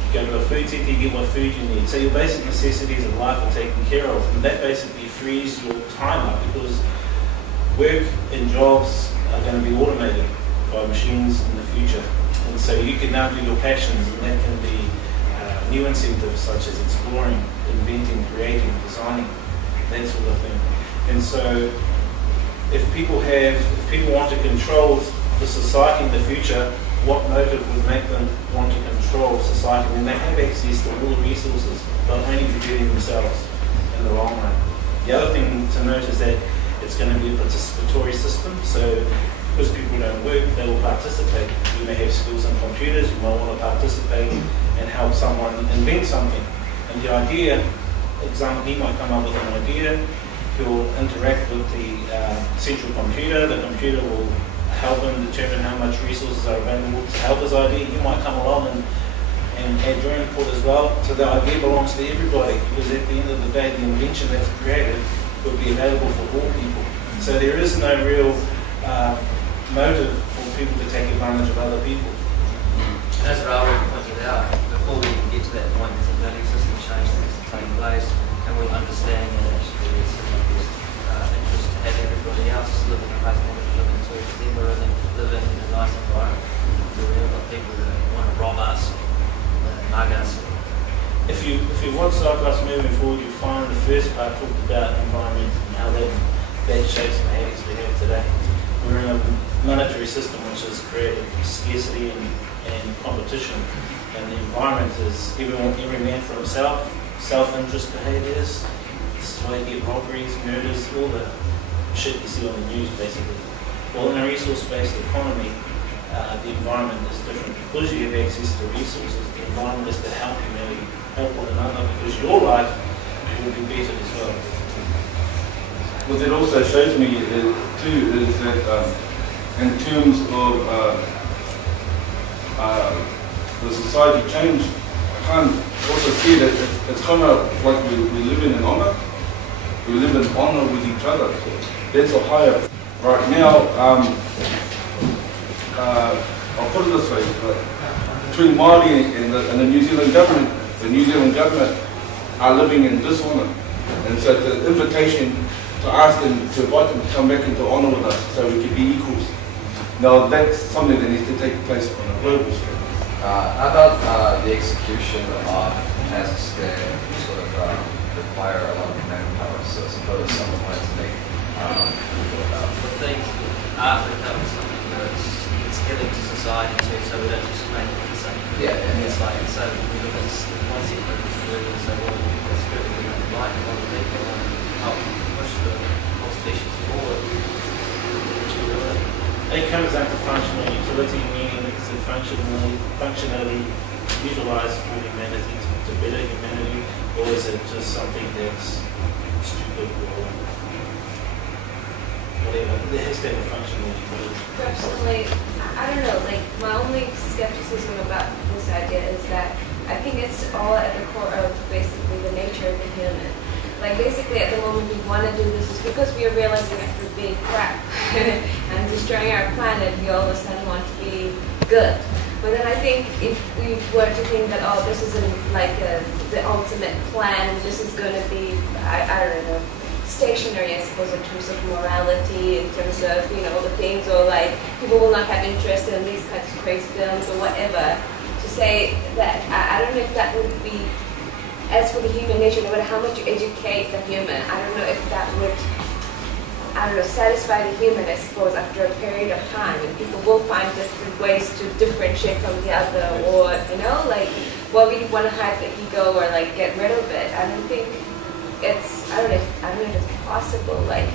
You go to a food centre, you get what food you need. So your basic necessities of life are taken care of, and that basically frees your time up because work and jobs are going to be automated by machines in the future. And so you can now do your passions, and that can be new incentives such as exploring, inventing, creating, designing, that sort of thing. And so if people want to control the society in the future, what motive would make them want to control society when they have access to all the resources, but only to getting themselves in the long run? The other thing to note is that it's going to be a participatory system, so because people don't work, they will participate. You may have skills in computers, you might want to participate and help someone invent something. And the idea, example, he might come up with an idea, he'll interact with the central computer, the computer will help him determine how much resources are available to help his idea. You might come along and add your input as well. So the idea belongs to everybody, because at the end of the day, the invention that's created will be available for all people. So there is no real motive for people to take advantage of other people. As Raul pointed out, before we can get to that point, there's a value system change that needs to take place, and we'll understand that actually it's in the best interest to have everybody else live in a place they want to live into, them or live in a nice environment. We've got people that want to rob us, mug us. If you watch Zeitgeist moving forward, you find the first part talked about environment and how that shapes the behaviours we have today. We're in a monetary system which has created scarcity and competition, and the environment is every man for himself, self-interest behaviours. This is why you get robberies, murders, all the shit you see on the news basically. Well, in a resource-based economy, the environment is different. Because you have access to resources, the environment is to help humanity, help one another, because your life will be better as well. What that also shows me too is that in terms of the society change, I can't also see that it's kind of like we live in honor. We live in honor with each other. So that's a higher. Right now, I'll put it this way: between Māori and the New Zealand government, are living in dishonor, and so it's an invitation to ask them, to invite them to come back into honor with us, so we can be equals. Now that's something that needs to take place on a global scale. How about the execution of tasks that sort of require a lot of manpower? So suppose someone wanted to make The thing, art becomes something that's giving to society too, so we don't just make it the same. Yeah. It's like, so we look at this concept of this word and say, well, that's really we don't like a lot of people and help push the whole species forward. It comes down to functional utility, meaning it's functionally utilised for humanity, to better humanity, or is it just something that's stupid or whatever? There has to have a functional utility. Personally, I don't know, like my only skepticism about this idea is that I think it's all at the core of basically the nature of the human. Like Like basically at the moment we want to do this is because we are realizing after being crap and destroying our planet, we all of a sudden want to be good. But then I think if we were to think that, oh, this isn't like the ultimate plan, this is going to be, I don't know, stationary, I suppose, in terms of morality, in terms of, you know, all the things, or like people will not have interest in these kinds of crazy films or whatever. To say that, I don't know if that would be, as for the human nature, no matter how much you educate the human, I don't know if that would, I don't know, satisfy the human, I suppose, after a period of time. And people will find different ways to differentiate from the other, or, you know, like, well, we want to hide the ego or like get rid of it. I don't think it's, I don't know if it's possible. Like,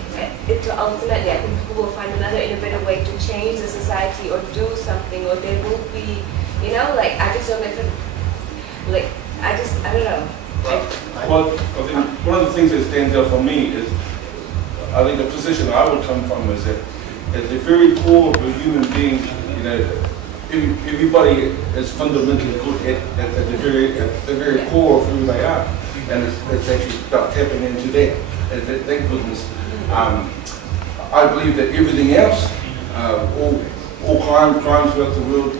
ultimately, I think people will find another innovative way to change the society or do something, or they will be, you know, like, I just don't know if it, like, I don't know. Well, I think one of the things that stands out for me is, I think the position I would come from is that at the very core of a human being, you know, everybody is fundamentally good at the very core of who they are, and it's actually about tapping into that goodness. I believe that everything else, all crimes throughout the world,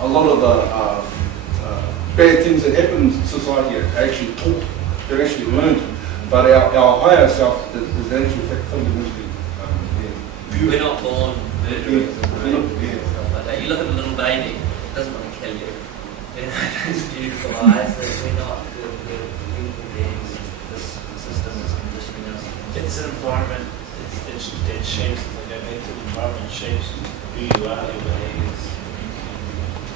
a lot of the bad things that happen in society are actually taught, they're actually learned, but our higher self is actually fundamentally pure. We're not born murderers and stuff like that. You look at a little baby, it doesn't want to kill you. Those beautiful eyes, we're not the beautiful beings. This system is conditioning us. It's an environment, it shapes, like I think the environment shapes who you are, your behaviors.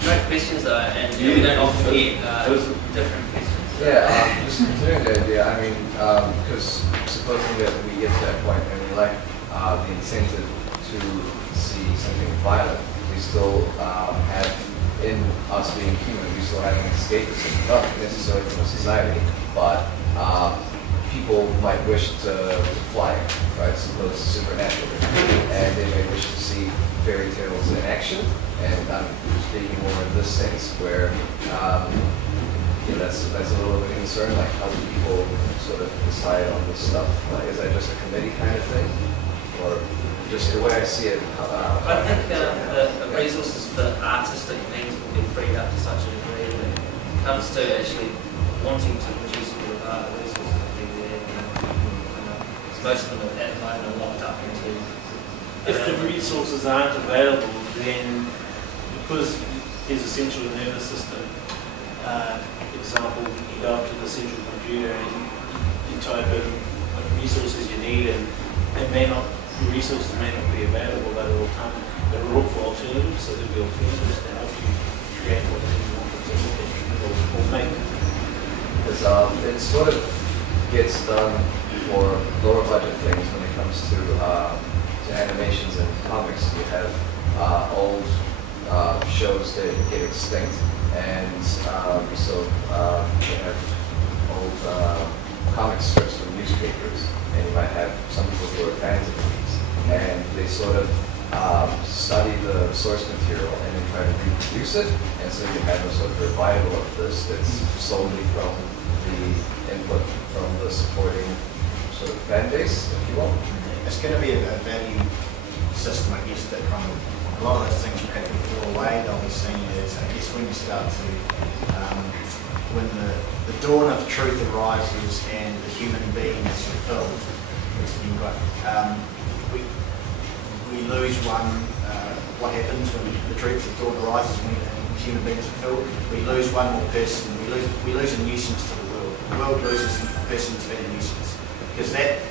Great questions though, and we don't often get different questions. Yeah, just continuing the idea, I mean, because supposing that we get to that point and we lack the incentive to see something violent, we still have in us being human, we still have an escapism, not necessarily from a society, but people might wish to fly, right? Suppose supernatural, and they may wish to see fairy tales in action. And I'm speaking more in this sense where that's a little bit of a concern, like how do people sort of decide on this stuff? Like, is that just a committee kind of thing? Or just the way I see it? I think the resources for artistic means will be freed up to such a degree that when it comes to actually wanting to produce a bit of art, the resources will be there. Because most of them at the moment are locked up into. If the resources aren't available, then because there's a central nervous system, for example, you go up to the central computer and you type in what resources you need, and the resources may not be available, but it will come. They'll look for alternatives, so there'll be alternatives to help you create what you want to make. Because it sort of gets done for lower budget things when it comes to animations and comics. You have old shows that get extinct, and so you have old comic strips from newspapers, and you might have some people who are fans of these, and they sort of study the source material and then try to reproduce it, and so you have a sort of revival of this that's solely from the input from the supporting sort of fan base, if you will. It's going to be a value system, I guess, that kind of a lot of those things practically fall away. They'll be seen as, I guess, when you start to, when the dawn of truth arises and the human being is fulfilled, which you've got, we lose one. What happens when the truth of dawn arises when the human being is fulfilled? We lose one more person. We lose a nuisance to the world. The world loses a person to be a nuisance, because that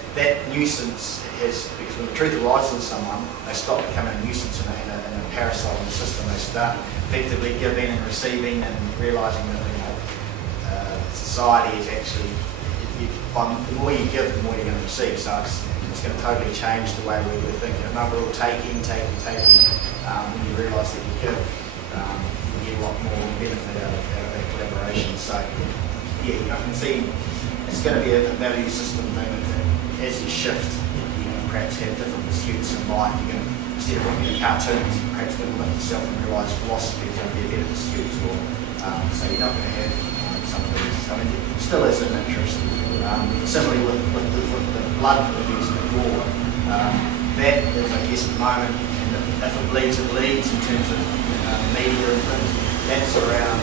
nuisance has, because when the truth arises in someone, they stop becoming a nuisance and a parasite in the system. They start effectively giving and receiving and realising that society is actually, the more you give, the more you're going to receive. So it's going to totally change the way we're thinking. Remember, all taking. When you realise that you give, you get a lot more benefit out of that collaboration. So yeah, I can see it's going to be a value system thing. As you shift, you know, perhaps have different pursuits in life. You're going to, instead of looking at cartoons, you're perhaps going to lift yourself and realise philosophy is going to be a better pursuit. Or so you're not going to have some of these. I mean, it still is an interest. Similarly with the blood abuse in the war, that is, I guess, at the moment, and if it leads in terms of media and things, that's around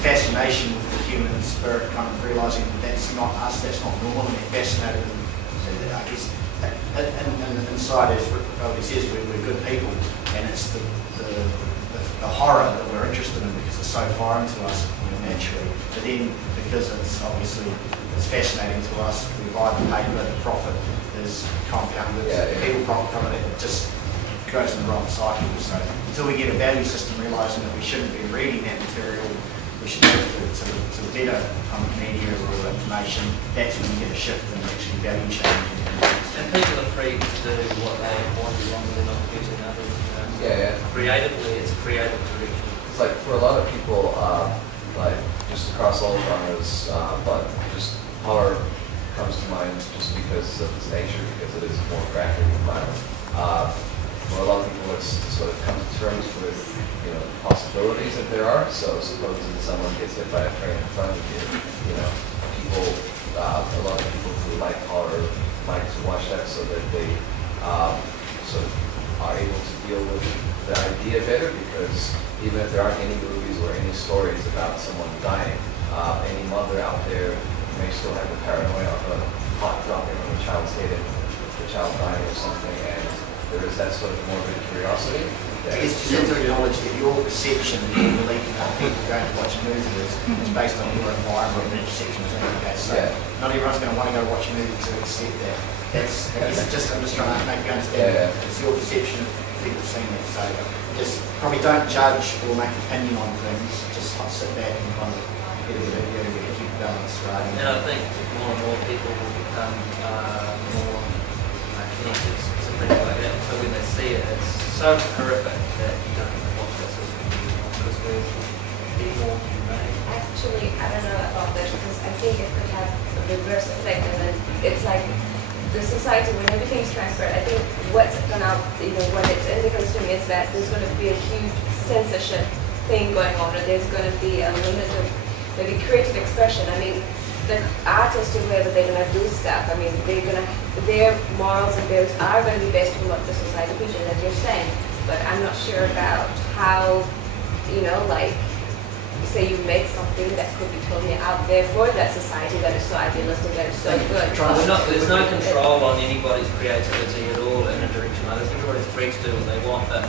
fascination with the human spirit, kind of realising that's not us, that's not normal, and they're fascinated. And I guess inside, as Rowley says, we're good people, and it's the horror that we're interested in because it's so foreign to us naturally. But then, because it's obviously fascinating to us, we buy the paper, the profit is compounded, people profit from it, it just goes in the wrong cycle. So until we get a value system realising that we shouldn't be reading that material, we should move to better media or information, that's when you get a shift in actually value change. And people are free to do what they want as long as they're not abusing others. Creatively, it's a creative direction. It's like for a lot of people, like just across all genres, but just horror comes to mind just because of its nature, because it is more graphic and violent. For a lot of people, it's to sort of come to terms with, you know, possibilities that there are. So supposing someone gets hit by a train in front of you, you know, people, a lot of people who like horror like to watch that so that they sort of are able to deal with the idea better, because even if there aren't any movies or any stories about someone dying, any mother out there may still have the paranoia of a hot dropping on the child's head and the child dying or something, and there is that sort of morbid curiosity. I guess just to acknowledge that your perception and your belief about people going to watch a movie is based on your environment and your perception of things. Okay, so not everyone's going to want to go watch a movie to accept that. That's, I guess I'm just trying to make you understand. It's your perception of people seeing it. So just probably don't judge or make an opinion on things. Just sit back and kind of get a bit of keep balance, right? And I think more and more people will become more connected to things like that. So when they see it, it's so horrific that you don't watch that sort of thing because we're being more humane. Actually, I don't know about that because I think it could have a reverse effect, and then it's like the society when everything is transparent. I think what's gonna, when it indicates to me is that there's going to be a huge censorship thing going on, and there's going to be a limit of maybe creative expression. I mean, the artists or whoever, they're going to do stuff. I mean, their morals and values are going to be based on what the society preaches, as you're saying. But I'm not sure about how, like, say you make something that could be totally out there for that society that is so idealistic, that is so good. There's no control on anybody's creativity at all in a direction like this. Everybody's free to do what they want, but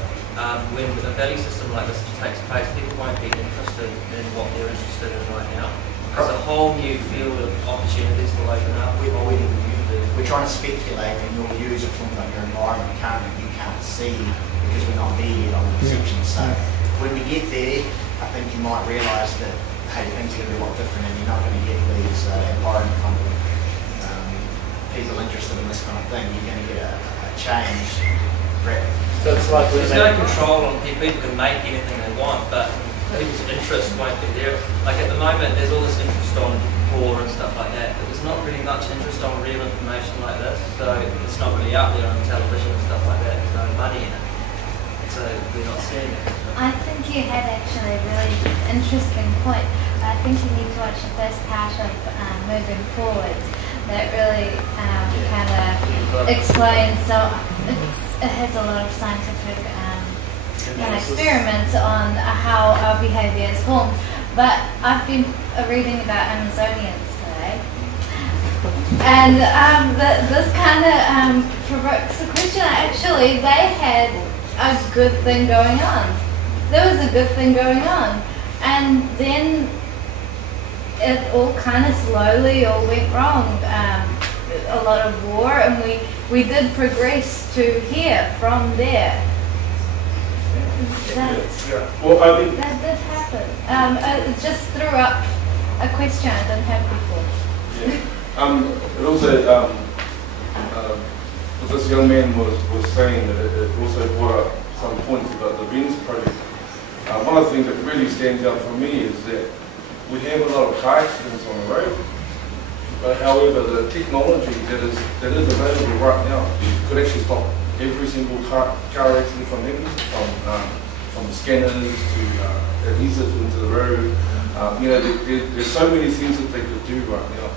when a value system like this takes place, people won't be interested in what they're interested in right now. There's a whole new field of opportunities will open up. We're trying to speculate, and you'll use it from your environment currently you can't see because we're not there yet on the perception. So when we get there, I think you might realise that, hey, things are going to be a lot different, and you're not going to get these abhorrent kind of people interested in this kind of thing. You're going to get a change. So it's like there's no control on people. People can make anything they want, but people's interest won't be there. Like at the moment, there's all this interest on war and stuff like that, but there's not really much interest on real information like this. So it's not really out there on television and stuff like that. There's no money in it, so we're not seeing it. I think you had actually a really interesting point. I think you need to watch the first part of Moving Forward. That really kind of explains. So it has a lot of scientific experiments on how our behaviour is formed. But I've been reading about Amazonians today, and this kind of provokes the question. Actually, they had a good thing going on. There was a good thing going on, and then it all kind of slowly all went wrong. A lot of war, and we did progress to here from there. That did happen. It just threw up a question I didn't have before. Yeah. It also, this young man was saying that it also brought up some points about the Venus Project. One of the things that really stands out for me is that we have a lot of car accidents on the road, but however the technology that is available right now could actually stop every single car accident from happening, from scanners to adhesives into the road, There's so many things that they could do right now.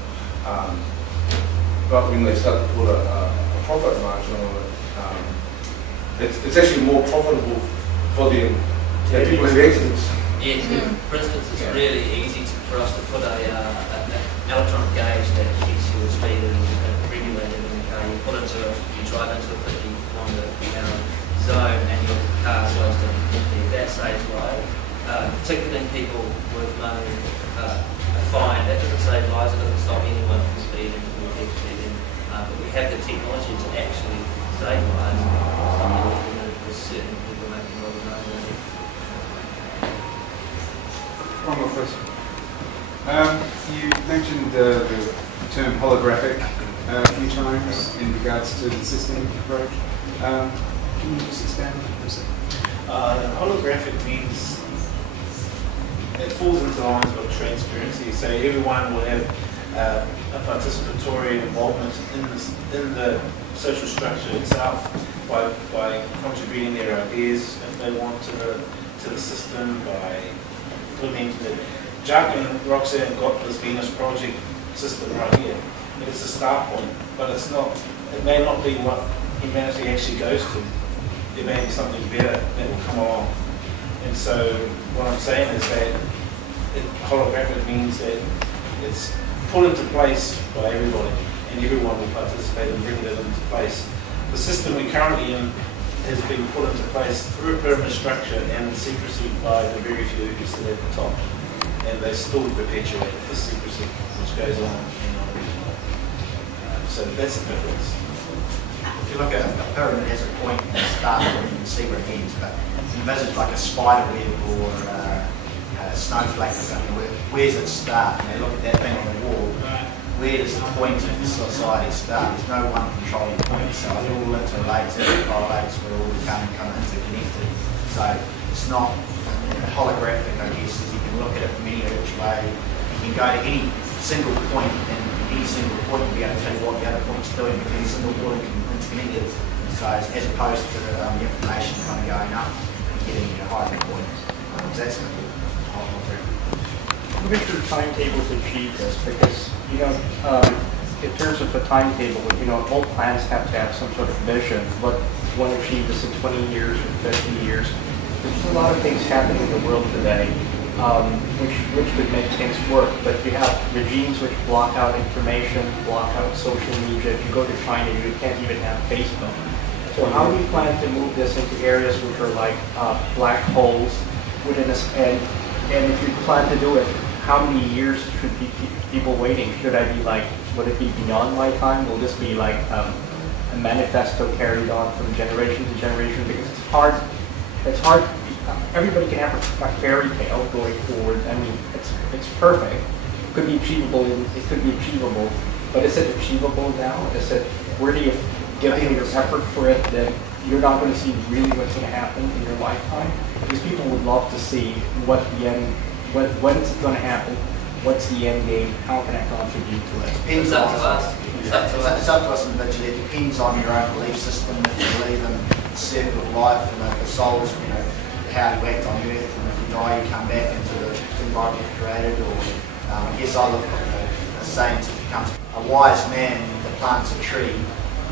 But when they start to put a profit margin on it, it's actually more profitable for them to have people have accidents. Yes, for instance, it's really easy for us to put an electronic gauge that keeps your speed and regulated in the car. You drive into a 50 kilometre per hour zone and your car slows down to 50. That saves lives. Ticketing people with money a fine, that doesn't save lives, it doesn't stop anyone from speeding or keep speeding. But we have the technology to actually save lives. For certain people making a lot of money. One more question. You mentioned the term holographic a few times in regards to the system approach. Can you just expand on that for a second? Holographic means it falls into the lines of transparency. So everyone will have a participatory involvement in the social structure itself by contributing their ideas if they want to the system, by implementing it. Jack and Roxanne got this Venus project system right here. It's a start point, but it's not. It may not be what humanity actually goes to. There may be something better that will come along. And so what I'm saying is that holographic means that it's put into place by everybody, and everyone will participate in bringing it into place. The system we're currently in has been put into place through a pyramid structure and secrecy by the very few who sit at the top. And they still perpetuate the secrecy which goes on and on and on. So that's the difference. If you look at a pyramid, it has a point and a start point, you can see where it ends, but envisage like a spider web or a snowflake or something. Where's it start? You look at that thing on the wall. Where does the point of the society start? There's no one controlling point, so it all interrelates, it correlates, we're all kind of interconnected. So it's not holographic, I guess, as you can look at it from any which way. You can go to any single point, and any single point will be able to tell you what the other point's doing, because any single point can interconnect it. So as opposed to the information kind of going up and getting a higher point. So that's What is your timetable to achieve this? Because, in terms of a timetable, all plans have to have some sort of vision. What you want to achieve this in 20 years or 50 years. There's a lot of things happening in the world today, which would make things work. But you have regimes which block out information, block out social media. If you go to China, you can't even have Facebook. So how do you plan to move this into areas which are like black holes within a, and if you plan to do it, how many years should be people waiting? Should I be like, would it be beyond my time? Will this be like a manifesto carried on from generation to generation? Because it's hard. Everybody can have a fairy tale going forward. I mean, it's perfect. It could be achievable. It could be achievable. But is it achievable now? Is it? Where do you give your effort for it? Then you're not going to see really what's going to happen in your lifetime. Because people would love to see what the end. When is it going to happen? What's the end game? How can I contribute to it? It's up to us. It's up to us individually. It depends on your own belief system. If you believe in the circle of life and the soul's, how you act on earth, and if you die, you come back into the environment you created. Or I guess I look at a saying to become a wise man that plants a tree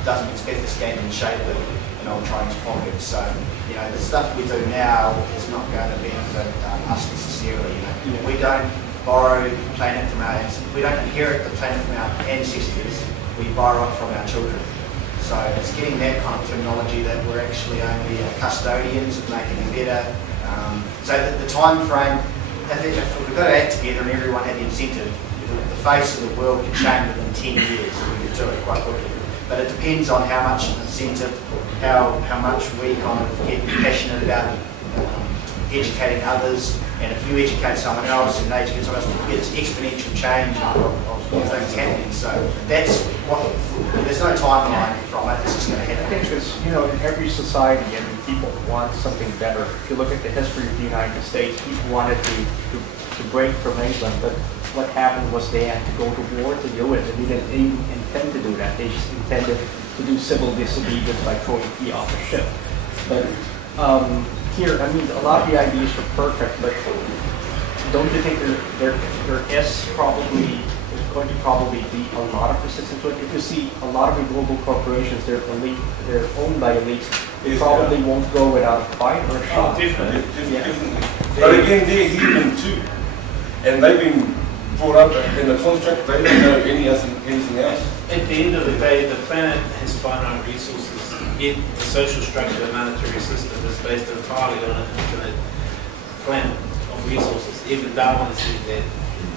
doesn't expect to stand in shade of an old Chinese pocket. So the stuff we do now is not going to benefit us necessarily. We don't borrow the planet from our ancestors. We don't inherit the planet from our ancestors. We borrow it from our children. So it's getting that kind of terminology that we're actually only custodians of making it better. So the time frame, if we've got to act together and everyone had the incentive, the face of the world could change within 10 years. We could do it quite quickly. But it depends on how much incentive, how much we kind of get passionate about educating others. And if you educate someone else and they educate someone else, you get this exponential change of things happening. So that's what, there's no timeline from it, it's just going to happen. I think it's, in every society, people want something better. If you look at the history of the United States, people wanted to break from England, but what happened was they had to go to war to do it, and they didn't even intend to do that. They just intended to do civil disobedience by throwing tea off a ship. But here, a lot of the ideas are perfect, but don't you think there is probably going to probably be a lot of resistance to it? If you see a lot of the global corporations, they're owned by elites. They probably won't go without a fight or a shot. Definitely. But again, they're human too, and they've been brought up in the construct. They don't know anything else. At the end of the day, the planet has finite resources. Yet the social structure of the monetary system is based entirely on an infinite planet of resources. Even Darwin said that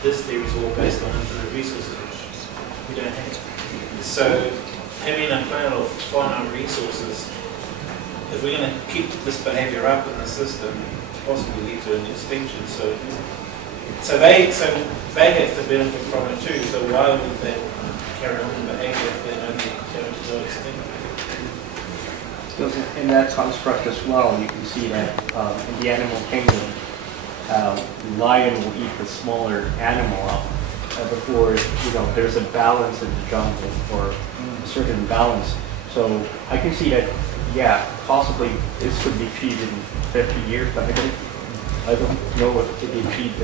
this theory is all based on infinite resources, which we don't have. So having a planet of finite resources, if we're going to keep this behaviour up in the system, possibly lead to an extinction. So they have to benefit from it too. So why would they carry on the behaviour if they're only going to go extinct? Because in that construct as well, you can see that in the animal kingdom, lion will eat the smaller animal up before there's a balance in the jungle or a certain balance. So I can see that, yeah, possibly this could be achieved in 50 years, but I don't know if it could be achieved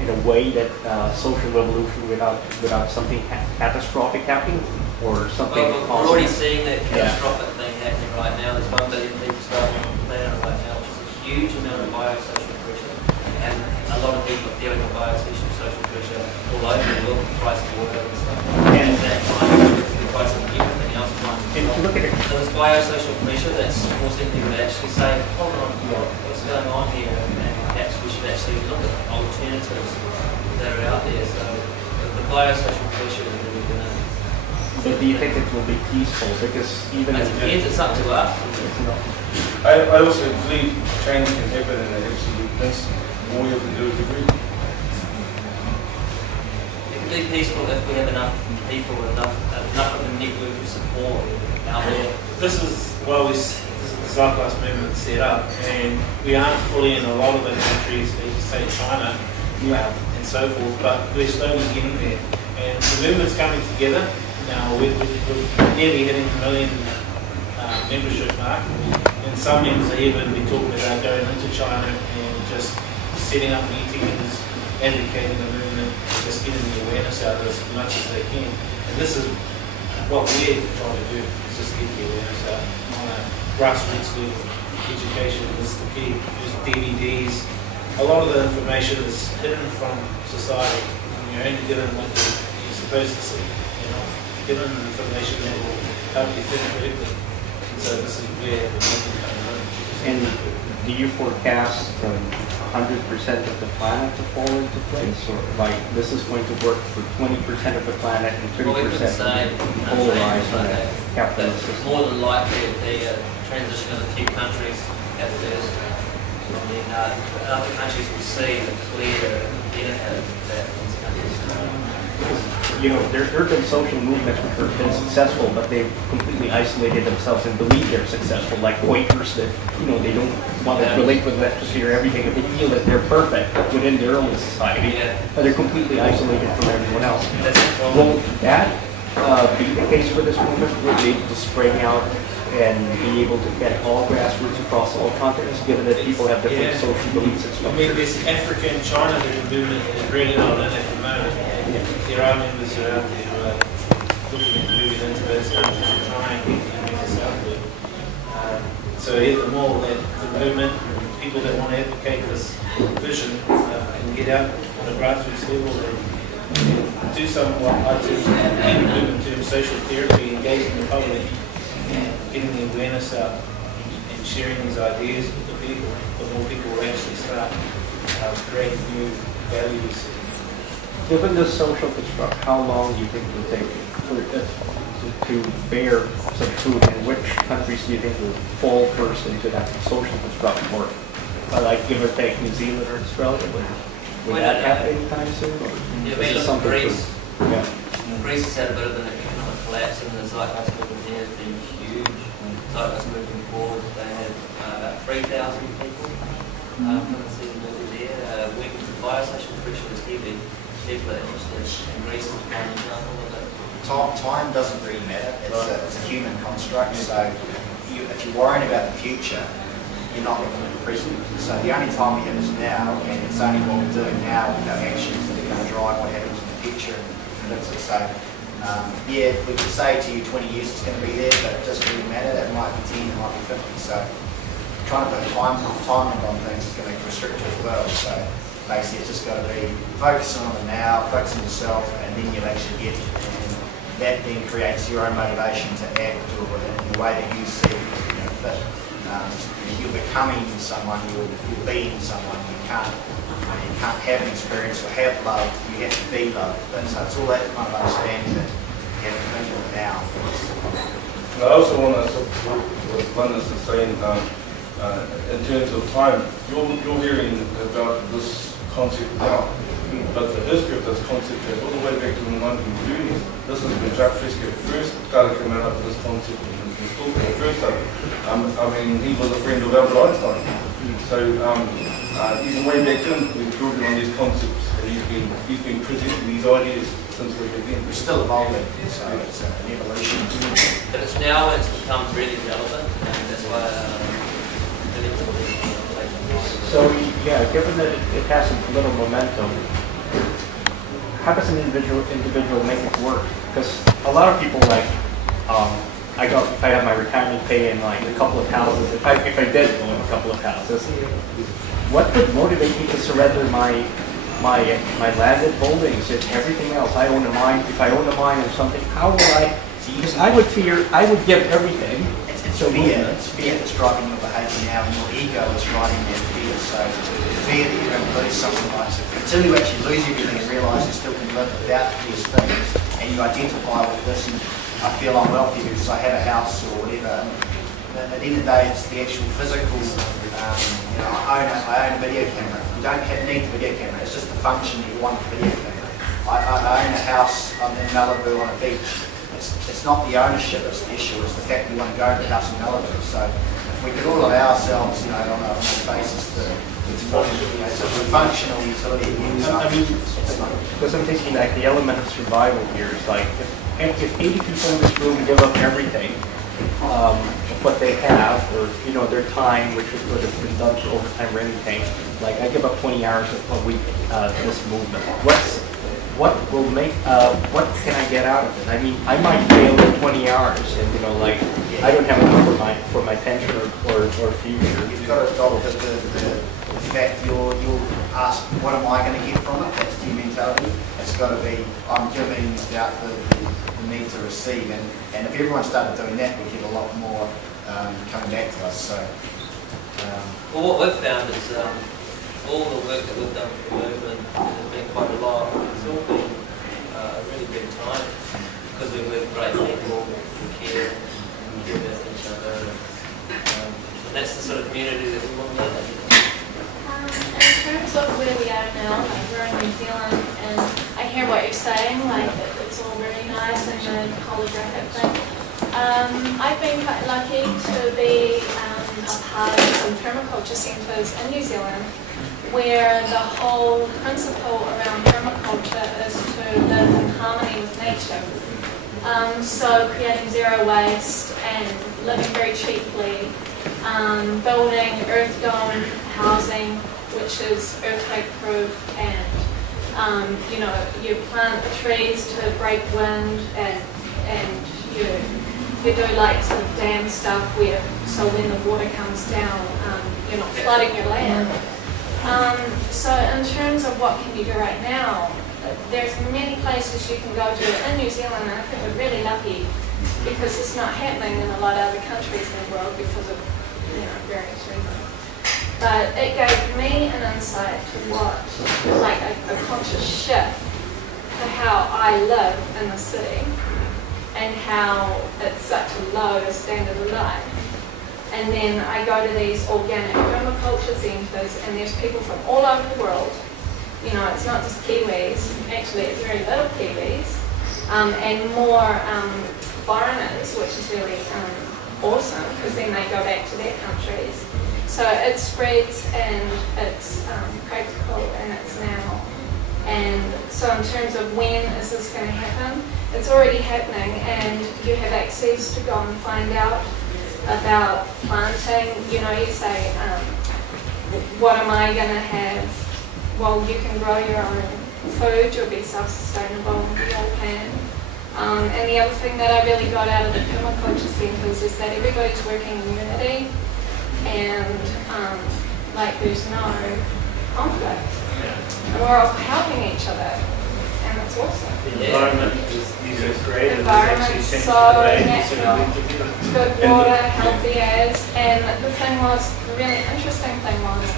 in a way that social revolution without something catastrophic happening or something. Well, we're already seeing that catastrophic thing happening right now. There's 1 billion people starving on the planet right now, which is a huge amount of biosocial pressure. And a lot of people are feeling the biosocial pressure all over the world, the price of water and stuff. And that time, the price of everything else. Look at it. So this biosocial pressure that's forcing people to actually say, hold on, what's going on here? And perhaps we should actually look at alternatives that are out there. So the biosocial pressure is really going to... But do you think it will be peaceful? Because even it depends, it's up to us. I also believe change can happen in an absolute instant. All you have to do is agree. It can be peaceful if we have enough people, enough of a network of support out there. This is why the Zeitgeist Movement set up, and we aren't fully in a lot of the countries, as you say, China and so forth, but we're slowly getting there. And the movement's coming together. Now we're nearly hitting the 1 million membership mark, and some members are even talking about going into China and just setting up meetings, educating the movement, just getting the awareness out as much as they can. And this is what we're trying to do, is just get the awareness out on a grassroots level. Education is the key. Use DVDs. A lot of the information is hidden from society. You're only given what you're supposed to see. Given information that will help you think critically. So this is where the movement comes in. And do you forecast 100% of the planet to fall into place, or like this is going to work for 20% of the planet and 30% polarized on a capitalist system? More than likely it'll be a transition of a few countries at first. And then other countries will see the clear benefit that these countries there have been social movements which have been successful, but they've completely isolated themselves and believe they're successful, like Quakers that, they don't want to relate with electricity or everything, but they feel that they're perfect within their own society, but they're completely isolated from everyone else. Will that be the case for this movement? Will they be able to spring out and be able to get all grassroots across all continents, given that people have different social beliefs and structures? I mean, this Africa and China movement is really not in at the moment. There are members who are out there who are looking at moving into those countries and trying to get us out there. So the more that the movement, people that want to advocate this vision, can get out on a grassroots level and do some what I term movement term social therapy, engaging the public, getting the awareness out and sharing these ideas with the people, the more people will actually start creating new values. Given the social construct, how long do you think it will take to bear some fruit, and which countries do you think will fall first into that social construct work? Like give or take New Zealand or Australia, would that happen anytime soon? Greece. Greece has had a bit of an economic collapse, and the Zeitgeist Movement there has been huge. Zeitgeist moving forward, they had about 3,000 people come and see the movie there. Working with biosocial pressure was heavy. People are interested in Greece as one example of it. Time doesn't really matter. It's a human construct. So if you're worrying about the future, you're not going to present. So the only time we have is now, and it's only what we're doing now with our actions that are going to drive what happens in the future and that's it. So yeah, we could say to you 20 years it's going to be there, but it doesn't really matter. That might be 10, it might be 50. So trying to put a time limit on things is going to restrict you as well. So basically it's just got to be focusing on the now, focusing on yourself, and then you'll actually get it. And that then creates your own motivation to act or in the way that you see fit. You're becoming someone, you're being someone. You can't have an experience or have love, you have to be loved. So it's all that kind of understanding that you have to think of it now. I also want to support what Oneness is saying in terms of time. You're hearing about this concept now, but the history of this concept goes all the way back to the 1930s. This is when Jacques Fresco first started coming out with this concept and was talking the first time. I mean, he was a friend of Albert Einstein. So even way back then, we were building on these concepts, and he's been presenting these ideas since we began. We're still evolving, so it's an evolution. But it's now when it's become really relevant, and that's why So yeah, given that it has a little momentum, how does an individual make it work? Because a lot of people like, if I have my retirement pay in like a couple of houses, if I did own a couple of houses, what would motivate me to surrender my landed holdings and everything else? I own a mine. If I own a mine or something, how would I? Because I would give everything. It's fear. It's fear that's driving your behaviour now, and your ego is driving that fear. So the fear that you're going to lose something like that. Until you actually lose everything and realise you still can live without these things, and you identify with this, and I feel I'm wealthy because I have a house or whatever. At the end of the day, it's the actual physical. I own a video camera. You don't need the video camera. It's just the function that you want the video camera. I own a house in Malibu on a beach. It's not the ownership that's the issue, it's the fact we want to go to the house in Malibu. So if we could all allow ourselves, on a basis that it's a functional utility. Because I'm thinking like the element of survival here is like, if 80 people in this room give up everything, what they have, or their time, which would have been done for overtime or anything, like I give up 20 hours a week to this movement. What what can I get out of it? I mean, I might fail in 20 hours, and I don't have enough for my pension or future. You've got to adopt the fact you'll ask, what am I going to get from it? That's the mentality. It's got to be, I'm giving without the need to receive, and if everyone started doing that, we'd get a lot more coming back to us. So, well, what we've found is all the work that we've done for the movement has been quite a lot. It's all been a really big time because we're with great people, we care about each other, and that's the sort of community that we want to live in. In terms of where we are now, like we're in New Zealand, and I hear what you're saying, like it's all really nice and the holographic thing. I've been quite lucky to be a part of some permaculture centres in New Zealand, where the whole principle around permaculture is to live in harmony with nature. So creating zero waste and living very cheaply, building earth-dome housing, which is earthquake-proof, and you plant trees to break wind, and you do like sort of dam stuff so when the water comes down, you're not flooding your land. So in terms of what can you do right now, there's many places you can go to in New Zealand, and I think we're really lucky because it's not happening in a lot of other countries in the world because of various reasons. But it gave me an insight to what, like a conscious shift to how I live in the city and how it's such a low standard of life. And then I go to these organic permaculture centres, and there's people from all over the world. It's not just Kiwis, actually it's very little Kiwis, and more foreigners, which is really awesome, because then they go back to their countries. So it spreads, and it's practical, and it's now. And so in terms of when is this going to happen, it's already happening, and you have access to go and find out about planting. You say what am I going to have? Well, you can grow your own food, you'll be self-sustainable on the other hand. And the other thing that I really got out of the permaculture centres is that everybody's working in unity, and like there's no conflict. And we're all helping each other, and it's awesome. The environment is created. Environment's so natural, good water, healthy airs, and the thing was, the really interesting thing was,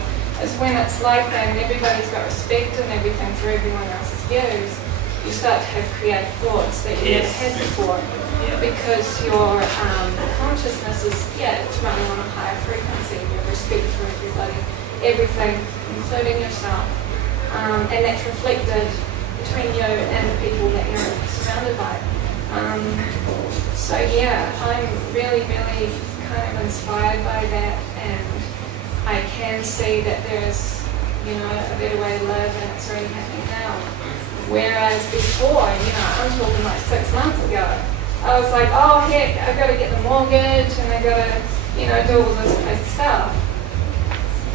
is when it's like that and everybody's got respect and everything for everyone else's views, you start to have creative thoughts that you never had before. Because your consciousness is, it's running on a higher frequency, your respect for everybody, everything, including yourself. And that's reflected between you and the people that you're surrounded by. So yeah, I'm really, really kind of inspired by that, and I can see that there's, you know, a better way to live, and it's already happening now. Whereas before, you know, I'm talking like 6 months ago, I was like, oh heck, I've got to get the mortgage, and I've got to, you know, do all this crazy stuff.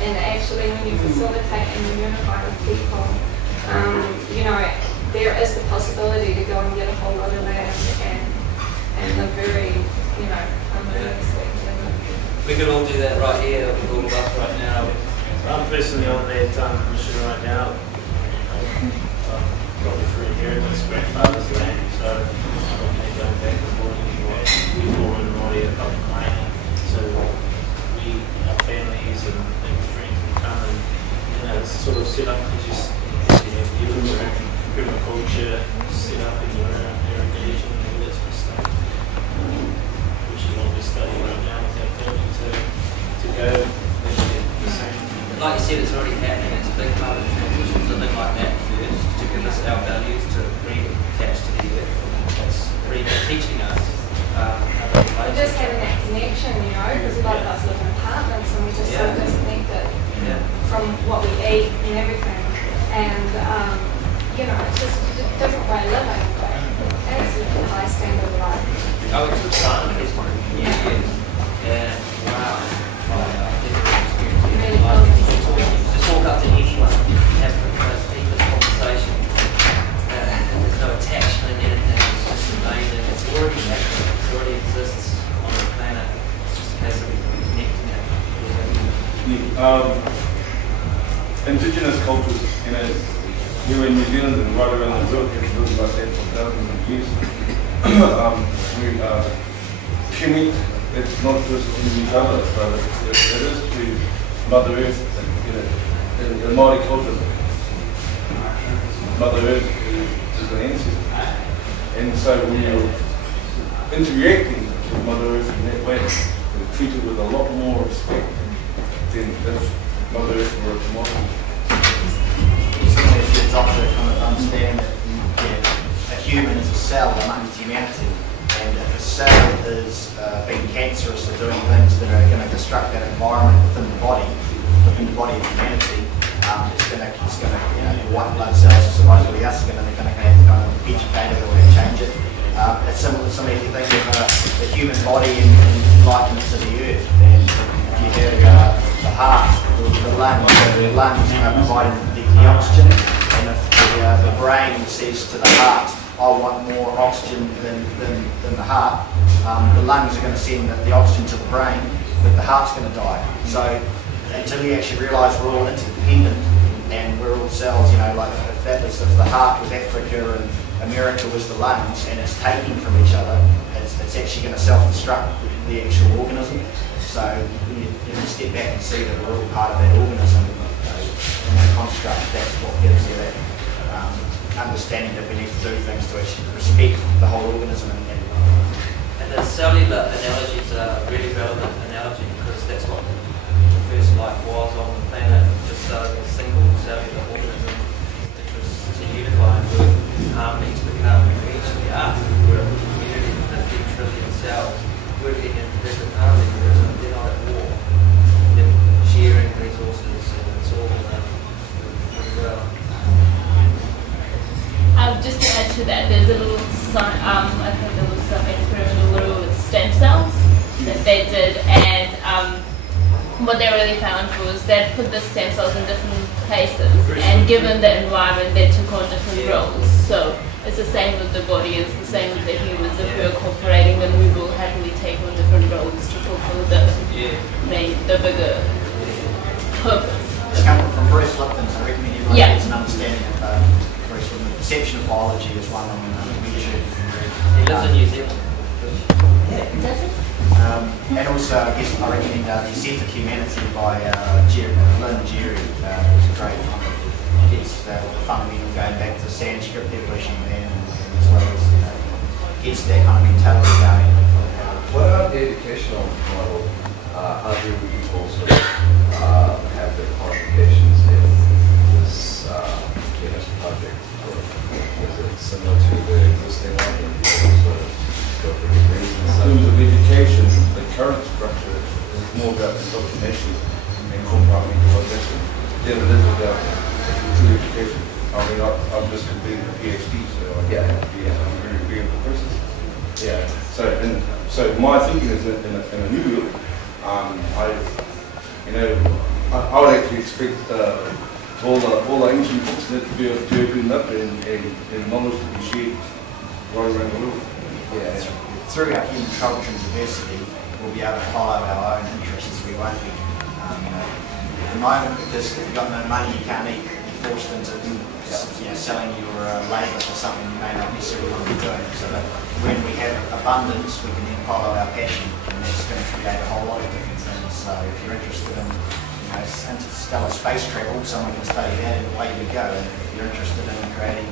And actually, when you facilitate and you unify with people, you know, there is the possibility to go and get a whole lot of land and live very, you know, harmoniously. We could all do that right here with all of us right now. I'm personally on that mission right now. Probably through inheritance, grandfather's land, so I'm not going back and forth anymore. We were born in Māori, a couple of clan, so we, our families and friends can come and, you know, it's sort of set up to just, you know, give them your own permaculture, set up in your own irrigation and all that sort of stuff, which is what we're studying right now with our family to go the same. Like you said, it's already happening. It's a big part of the transition, living like that first, to give us our values, to re-attach to the earth. It's re-teaching us how to relate. Just having that connection, you know, because a lot of us live in apartments and we're just so disconnected from what we eat and everything. And, you know, it's just a different way of living, but absolutely high standard of life. I went to the Silent Festival for years, and wow, just walk up to anyone, have the most deepest conversation. There's no attachment in anything, it's just amazing. It's already happening, it already exists on the planet. It's just a case of connecting it. Indigenous cultures, you know, here in New Zealand and right around the world, have built like that for thousands of years. We commit, it's not just to each other, but it is to Mother Earth. You know, in the Māori culture, Mother Earth is an ancestor. And so when you're interacting with Mother Earth in that way, you're treated with a lot more respect than if Mother Earth were a commodity. Similarly, if you adopt to kind of understand that a human is a cell amongst humanity, and if a cell is being cancerous or doing things that are going to destruct that environment within the body of humanity, it's going to, you know, your white blood cells, supposedly us, are going to have to kind of educate it or change it. It's similar if you think of the human body and liken it to the earth. And if you have the heart, the lungs are providing the oxygen, and if the brain says to the heart, I want more oxygen than the heart, the lungs are going to send the oxygen to the brain, but the heart's going to die. So until you actually realise we're all interdependent and we're all cells, you know, like if the heart was Africa and America was the lungs, and it's taking from each other, it's actually going to self-destruct the actual organism. So you step back and see that we're all part of that organism, and that construct, that's what gives you that understanding that we need to do things to actually respect the whole organism. And the cellular analogies are a really relevant analogy, because that's what the first life was on the planet, just a single cellular organism that was to unify and work in harmony to become eventually us. We're a community of 50 trillion cells working in perfect harmony, because they're not at war. They're sharing resources, and it's all pretty well. Just to add to that, there's a little, I think there was some experimental little stem cells that they did, and what they really found was they'd put the stem cells in different places, and given the environment, they took on different roles. So it's the same with the body, it's the same with the humans. If we're cooperating, then we will happily take on different roles to fulfill the bigger purpose. It's coming from Bruce Lipton's. I recommend everyone gets an understanding of Bruce Lipton. The perception of biology is one on we should read. He lives in New Zealand. Yeah. Does it? And also, I guess I recommend The Ascent of Humanity by Lynn Jerry. It's a great one. Gets the fundamental going back to Sanskrit, evolution of man, and as well as gets that kind of mentality going. What about the educational model? How do people sort of have their qualifications in this project? Or is it similar to the existing one? Or sort of go for degrees and stuff? In terms of education, the current structure is more about indoctrination and compartmentalization than it is about true education. I mean, I've just completed a PhD, so I'm very agreeable person. Yeah. So my thinking is that in a new look, I would actually expect all the ancient books that to be opened up and knowledge to be shared right around the world. Yeah. Through our human culture and diversity, we'll be able to follow our own interests. We won't be, at the moment, because if you've got no money, you can't eat. You're forced into selling your labour for something you may not necessarily want to be doing. So that when we have abundance, we can then follow our passion, and that's going to create a whole lot of different things. So if you're interested in interstellar space travel, someone can study that and away you go. And if you're interested in creating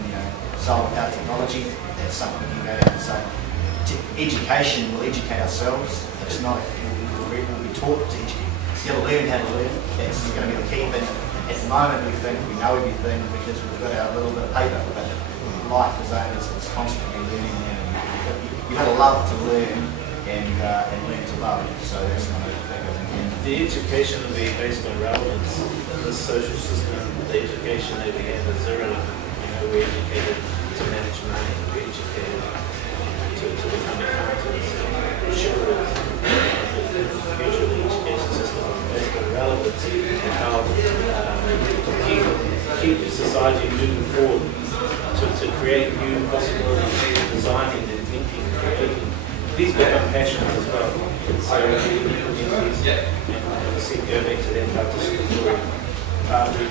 solar power technology, that's something we can go down. So education will educate ourselves. It's not, we'll be taught to educate. You've got to learn how to learn. That's going to be the key thing. At the moment we think we know everything because we've got our little bit of paper, but life is it's constantly learning. You've got to love to learn and learn to love. So that's one of the big things. The education will be based on relevance. The social system, the education that we have is irrelevant. We're educated to manage money, we're educated to become accountants, insurers. Usually the education system is based on relevance and how to keep society moving forward, to create new possibilities, designing and thinking, creating. These become passions as well. So obviously go back to that participatory part of the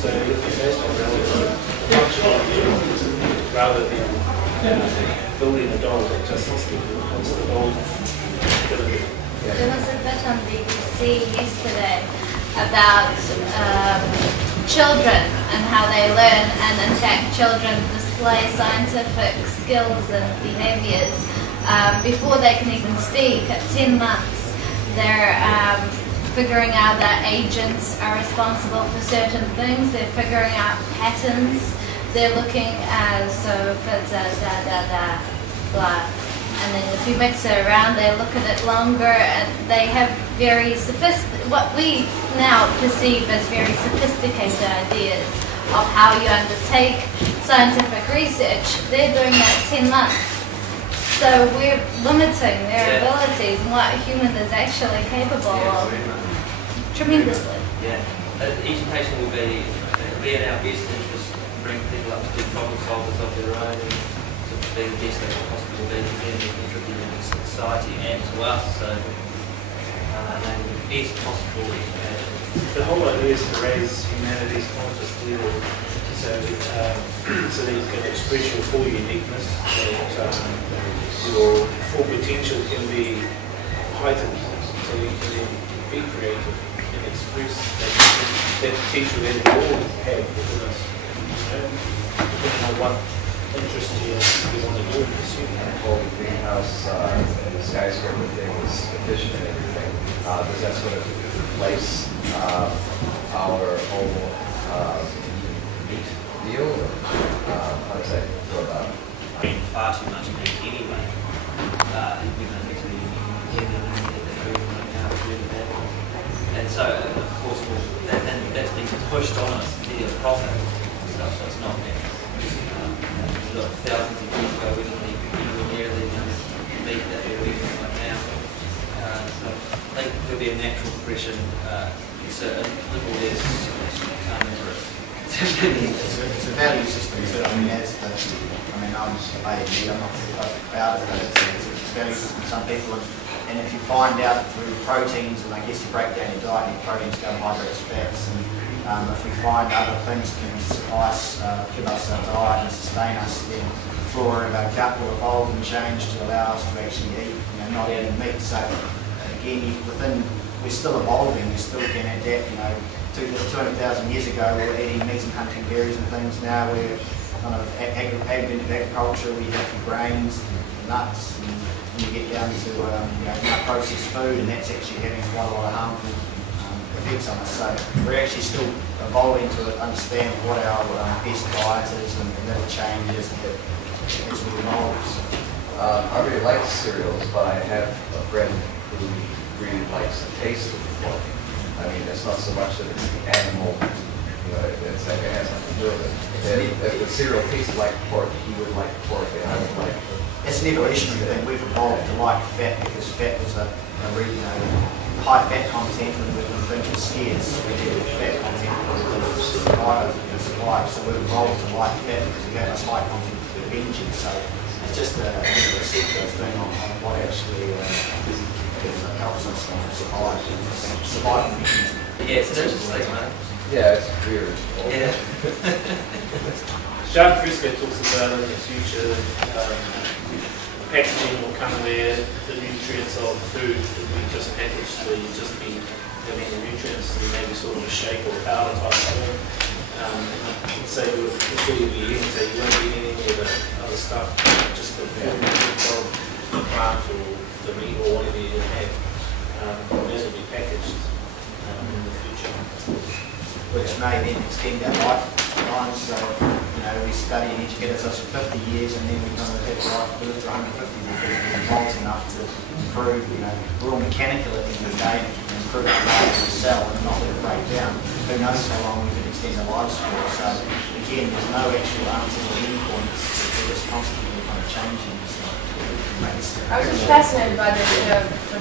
so it'll be based on relevance, rather than building a doll that just wants the doll going to be. There was a bit on BBC yesterday about children and how they learn, and in fact children display scientific skills and behaviours before they can even speak. At 10 months they're figuring out that agents are responsible for certain things, they're figuring out patterns, they're looking at, so if it's blah. And then if you mix it around, they look at it longer, and they have very what we now perceive as very sophisticated ideas of how you undertake scientific research. They're doing that 10 months. So we're limiting their abilities and what a human is actually capable of tremendously. Yeah. Education will be in our best interest to bring people up to be problem solvers of their own, and to be the best they can possibly be to them and contributing to society and to us. So the best possible education. The whole idea is to raise humanity's conscious level, so that you can express your full uniqueness, that your full potential can be heightened, so you can be creative and express that potential that we all have within us. Depending on what interest you want to do and pursue. The whole greenhouse and the skyscraper thing is efficient and everything. Does that sort of replace our whole meat deal? Or, how does that go about? I mean, far too much meat anyway. We don't need to be and so, of course, that's been pushed on us via profit and stuff, so it's not natural. Look, thousands of years ago, we didn't eat anywhere near the meat that we're eating right now. So I think there'll be a natural question. It's a little less, I can't remember it. It's a value system too. I mean, I'm not about it, but it's a value system for some people. And if you find out through proteins, and I guess you break down your diet, your proteins, carbohydrates, fats, and if we find other things can suffice, give us our diet and sustain us, then the flora of our gut will evolve and change to allow us to actually eat, not eating meat. So again, we're still evolving, we still can adapt. 200,000 years ago we were eating meat and hunting berries and things. Now we're kind of agriculture, we have the grains, the nuts, and you get down to nut processed food, and that's actually having quite a lot of harmful effects on us. So we're actually still evolving to understand what our best diet is, and that'll change as we evolve. I really like cereals, but I have a friend who really likes the taste of the pork. I mean, it's not so much that it's the animal, it has nothing to do with it. If the cereal tasted like pork, he would like pork, and I would like pork. It's an evolutionary thing. We've evolved to like fat because fat was a really high fat content, and when things were scarce, we needed fat content to survive. So we've evolved to like fat because we have this high content of energy. So it's just a secular thing on what actually helps us survive. Survival mechanism. Yeah, it's an interesting thing, man. Yeah, it's weird. Yeah. Jacques Fresco talks about in the future packaging will come where the nutrients of food will be just packaged, so you just be having the nutrients in maybe sort of a shake or powder type form. So before you be eating, so you won't be eating any of the other stuff, just the nutrients of the plant or the meat or whatever you have. Those will be packaged in the future. Which may then extend our lifetime. So, we study and educate ourselves for 50 years, and then we kind of have life to live to 150 because we're involved enough to improve. We're all mechanical at the end of the day, and if you can improve our life in the cell and not let it break down, who knows how long we can extend our lives for. So, again, there's no actual answers or endpoints. We're just constantly kind of changing. So, I was just fascinated by the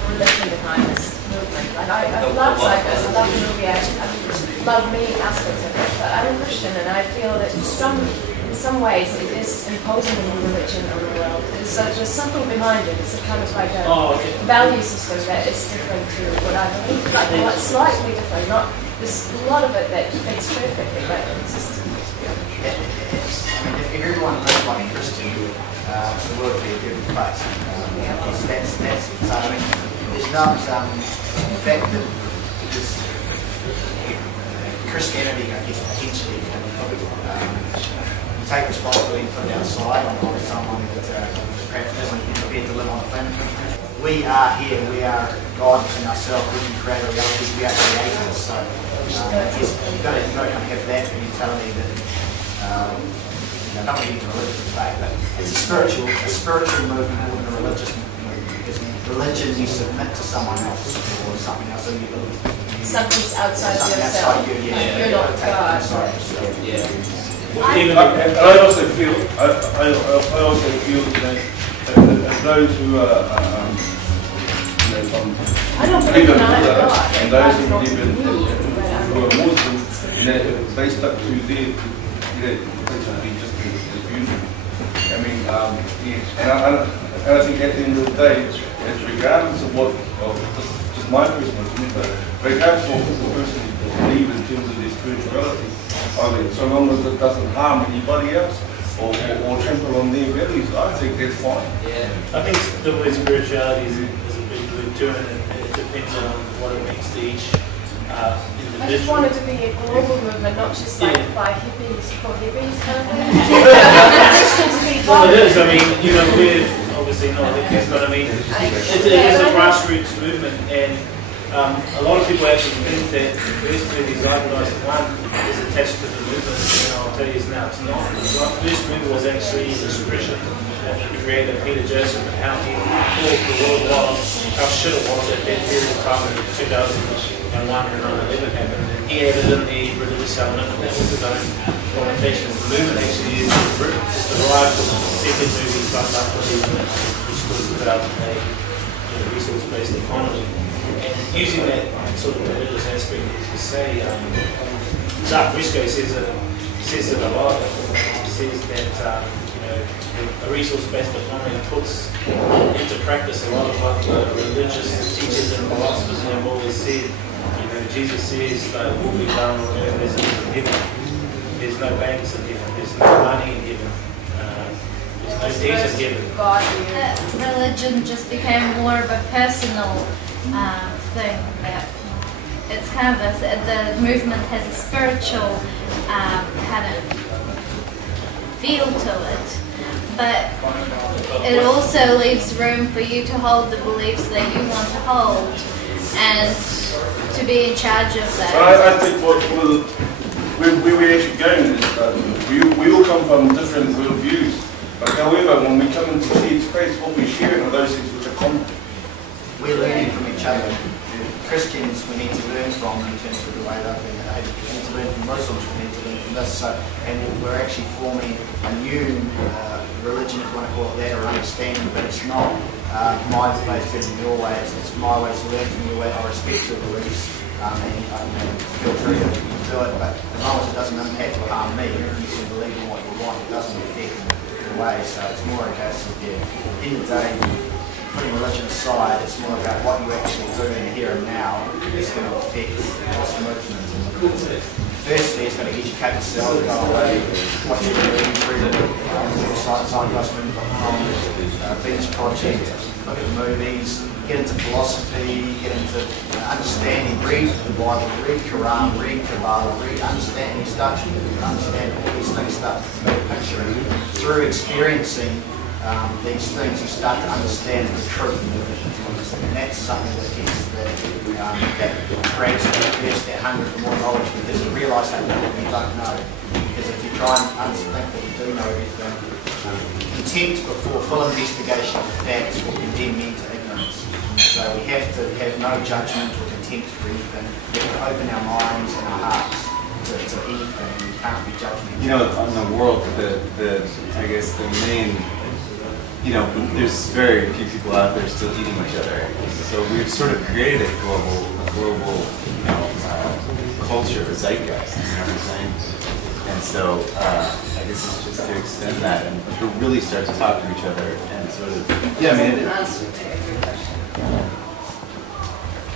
religion behind this movement. Like I love Zeitgeist, I love the movie, I love many aspects of it, but I'm a Christian and I feel that in some ways it is imposing a new religion on the world. So there's something behind it. It's a kind of like a value system that is different to what I believe, like slightly different. There's a lot of it that fits perfectly, but it's just. If everyone lived like a Christian, the world would be a different place. There's not the fact that Christianity, I guess, potentially you take responsibility and put it outside on someone that perhaps isn't prepared to live on the planet. We are here, we are God in ourselves, we can create a reality, we are creators. So you've got to kind of have that mentality that not really into religious debate, but it's a spiritual movement more than a religious movement. Because religion, you submit to someone else or something else, so you believe something's outside yourself. You're not God. Yeah. I also feel that those who are I don't believe in either God. And those who believe who are Muslim, they stuck to their basically just as usual. I mean, and I think at the end of the day, regardless of what, just my personal opinion, but regardless of what the person believes in terms of their spirituality, so long as it doesn't harm anybody else or trample on their values, I think that's fine. Yeah. I think the word spirituality is a big word too, and it depends on what it means to each I just want it to be a global movement, not just like by hippies for hippies kind of thing. Well, it is. I mean, we're obviously not hippies, but I mean, it is a grassroots movement, and a lot of people actually think that the first movie, Zeitgeist Movement, is attached to the movement, and I'll tell you now it's not. The first movie was actually an expression of the creator Peter Joseph and how he thought the world was, how shit it was at that period of time in 2001 when 9/11 happened. And he added in the religious element, and that was his own connotations. The movement actually is derived from the second movie, which was about a resource-based economy. And using that sort of religious aspect, as you say, Jacques Briscoe says it a lot. He says that a resource-based economy puts into practice a lot of what the religious teachers and philosophers have always said. Jesus says that will be done on earth as it is in heaven. There's no banks in heaven. There's no money in heaven. There's no debt in heaven. Religion just became more of a personal thing. That it's kind of the movement has a spiritual kind of feel to it. But it also leaves room for you to hold the beliefs that you want to hold and to be in charge of that. I think where we're actually going is we all come from different worldviews. But however, when we come into shared space, what we're sharing are those things which are common. We're learning from each other. Christians we need to learn from in terms of the way they've been behaving. We need to learn from Muslims, we need to learn from this. So, and we're actually forming a new religion, if you want to call it that, or understanding, but it's not my way is better than your way, it's my way to learn from your way. I respect your beliefs, and feel free to do it, but as long as it doesn't impact or harm me, you can believe in what you want, it doesn't affect your way. So it's more a case of, at the end of the day, putting religion aside, it's more about what you actually do in the here and now is going to affect this movement. Firstly, it's going to educate yourself, go away, what you're reading through the website, Zeitgeist Movement, Venus Project, look at the movies, get into philosophy, get into understanding, read the Bible, read Quran, read Kabbalah, understand, you start to understand all these things, start to make a picture. Through experiencing these things, you start to understand the truth, and that's something that gets that creates that hunger for more knowledge, because you realise how little you don't know. Because if you try and think that you do know everything, contempt before full investigation of facts will condemn me to ignorance. So we have to have no judgment or contempt for anything. We have to open our minds and our hearts to anything. We can't be judgmental. On the world, I guess the main, there's very few people out there still eating each other. So we've sort of created a global, culture, a zeitgeist. You know what I'm saying? And so I guess it's just to extend that and to really start to talk to each other and sort of, answer to every question.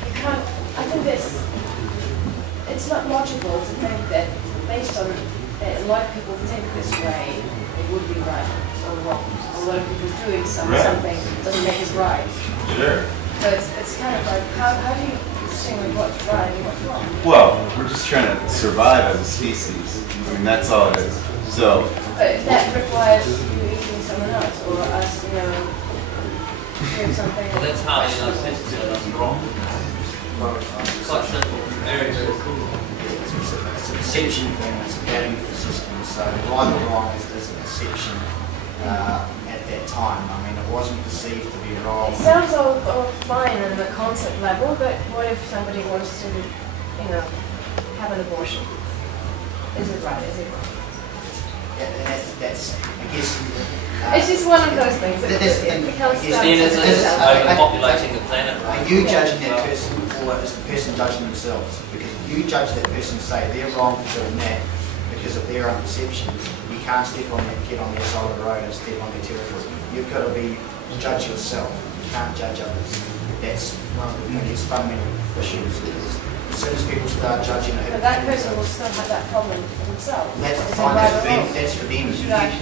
You can't. I think it's not logical to think that based on that a lot of people think this way, it would be right or wrong. A lot of people doing something doesn't make it right. Sure. So it's kind of like, how do you distinguish what's right and what's wrong? Well, we're just trying to survive as a species. I mean, that's all it is. So. But that requires you eating someone else or us, doing something. Well, that's how you know that's wrong. It's quite simple. Very, very cool. It's a perception thing, it's a value system. So right or wrong is a perception at that time. I mean, it wasn't perceived to be wrong. It sounds all fine on the concept level, but what if somebody wants to, have an abortion? Is it right? Is it wrong? Yeah, that's I guess. It's just one of those things. Overpopulating the planet. Are you judging that person, or is the person judging themselves? Because if you judge that person, say they're wrong for doing that because of their own perceptions, you can't get on their side of the road and step on their territory. You've got to judge yourself. You can't judge others. That's one of the fundamental issues. As soon as people start judging, but that person will still have that problem themselves. That's fine. That's for them.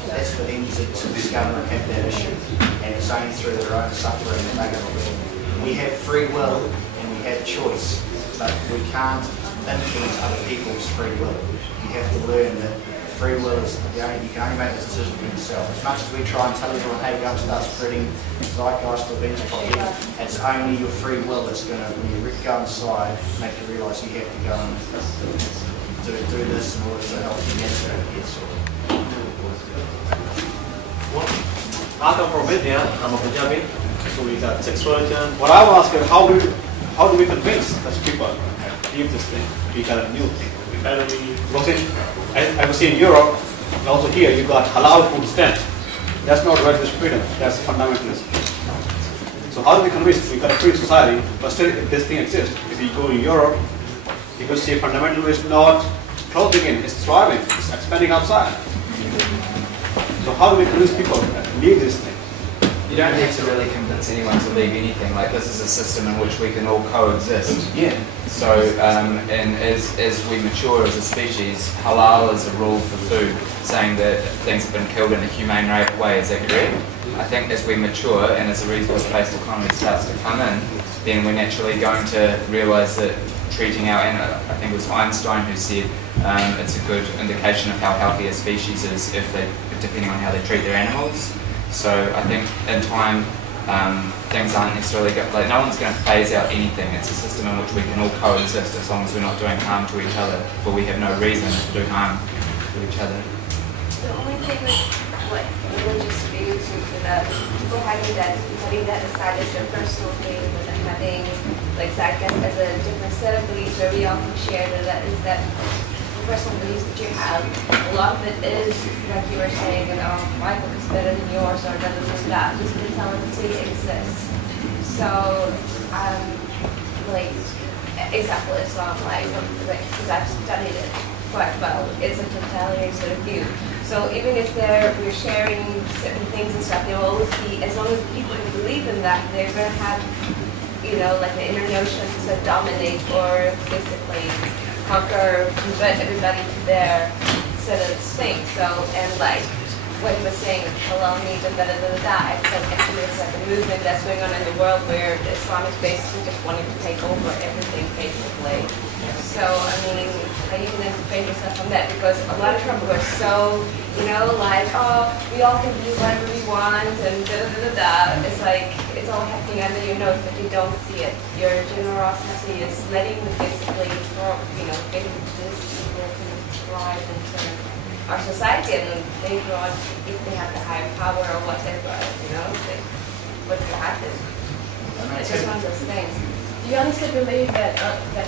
That's for them to discover and have that issue. And it's only through their own suffering that they're going to learn. We have free will and we have choice, but we can't influence other people's free will. You have to learn that free will is you can only make a decision for yourself. As much as we try and tell everyone, hey, go and start spreading Zeitgeist or Venus Project, it's only your free will that's going to, when you go inside, make you realise you have to go and do this in order to help you navigate it. I come from India, I'm a Punjabi, so we got 6 religions. What I was asking, how do we convince those people to leave this thing, to get a new thing? Because I was in Europe, and also here, you got halal food stand. That's not religious freedom, that's fundamentalism. So how do we convince? We've got a free society, but still this thing exists. If you go to Europe, you can see fundamentalism is not closing in, it's thriving, it's expanding outside. So how do we convince people to leave this thing? You don't need to really convince anyone to leave anything. Like, this is a system in which we can all coexist. Yeah. So, and as we mature as a species, halal is a rule for food, saying that things have been killed in a humane way. Is that correct? I think as we mature and as a resource-based economy starts to come in, then we're naturally going to realise that treating our animals, I think it was Einstein who said, it's a good indication of how healthy a species is if they, depending on how they treat their animals. So I think in time, things aren't necessarily good. Like, no one's going to phase out anything. It's a system in which we can all coexist as long as we're not doing harm to each other, but we have no reason to do harm to each other. The only thing with what religious views is that people having that aside as their personal faith, and then having like Zeitgeist as a different set of beliefs where we often share that is that the personal beliefs that you have, a lot of it is, like you were saying, that my book is better than yours, or that this mentality exists. So, like, example, Islam, like, because I've studied it quite well, it's a totalitarian sort of view. So even if we're sharing certain things and stuff, there will always be, as long as people who believe in that, they're going to have, you know, like the inner notion to dominate or basically convert everybody to their set of things. So, and like what he was saying, halal meat and I think actually it's like a movement that's going on in the world where Islam is basically just wanting to take over everything, basically. So, I mean, how you can defend yourself from that, because a lot of people are so, you know, like, oh, we all can do whatever we want, and It's like, it's all happening under your nose, but you don't see it. Your generosity is letting the basically, you know, getting this people can thrive into our society, and later on, if they have the higher power or whatever, you know, what will happen? It's just one of those things. Do you honestly believe that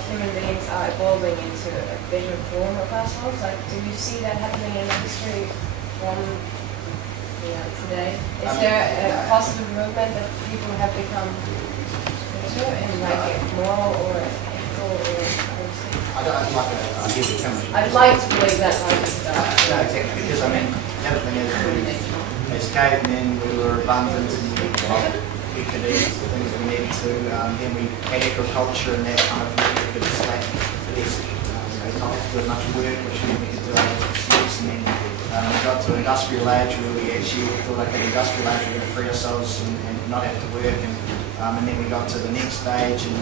human beings are evolving into a better form of ourselves? Like, do you see that happening in history from today? Is there a positive movement that people have become better in like moral or ethical or? I'd like to believe that kind of stuff. No, exactly, because I mean, the other thing is, as cavemen, we were abundant and we could eat the things we needed to. Then we had agriculture and that kind of thing. We could slack less, not have to do as much work, which meant we could do other things. And then we got to an industrial age where we actually thought, like, an industrial age we're going to free ourselves and not have to work. And then we got to the next stage and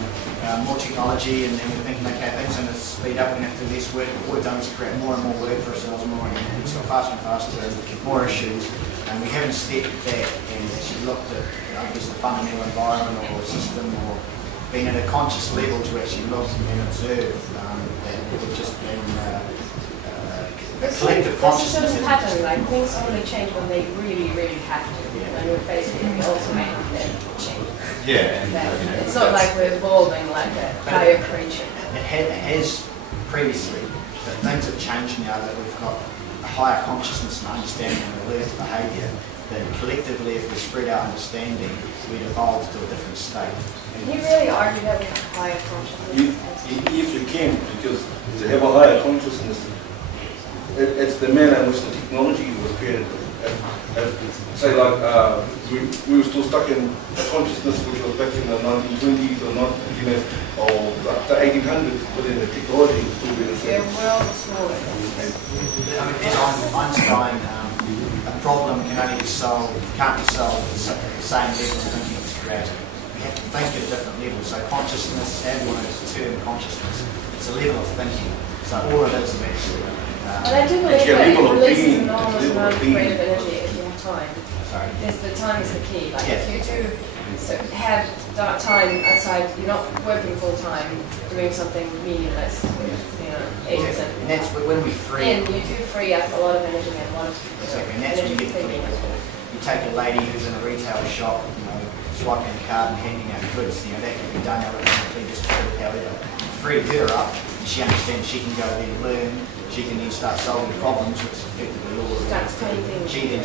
more technology, and then we're thinking, okay, things are going to speed up, we're going to have to do less work. What we've done is create more and more work for ourselves, it's got faster and faster, more issues. And we haven't stepped back and actually looked at, I guess, the fundamental environment or system, or been at a conscious level to actually look and observe that we've just been collective consciousness. It's a pattern, like things only change when they really, really have to. Yeah. And we're basically automating them change. Yeah. It's not like we're evolving like a higher creature. It has previously, but things have changed now that we've got a higher consciousness and understanding and alert behaviour, that collectively, if we spread our understanding, we'd evolve to a different state. Can you really argue that we have higher consciousness? If you can, because to have a higher consciousness, it's the manner in which the technology was created. Say like we were still stuck in a consciousness which was back in the 1920s or not, or the 1800s, but then the technology was still being the same. The world is smaller. I mean, as Einstein, a problem can only be solved, can't be solved at the same level of thinking it's creative. We have to think at a different level. So consciousness, how do you want to term consciousness? It's a level of thinking. So all it is actually. But I do believe that it releases an enormous amount of creative energy if you have time. Sorry. The time is the key. Like yes. If you do have time outside, you're not working full time, doing something meaningless, and that's when we free. And you do free up a lot of energy and a lot of exactly. And that's when you get you take a lady who's in a retail shop, swiping a card and handing out goods. That can be done electronically just to free her up. She understands she can go there and learn. She can then start solving problems, which is effectively all of it. she then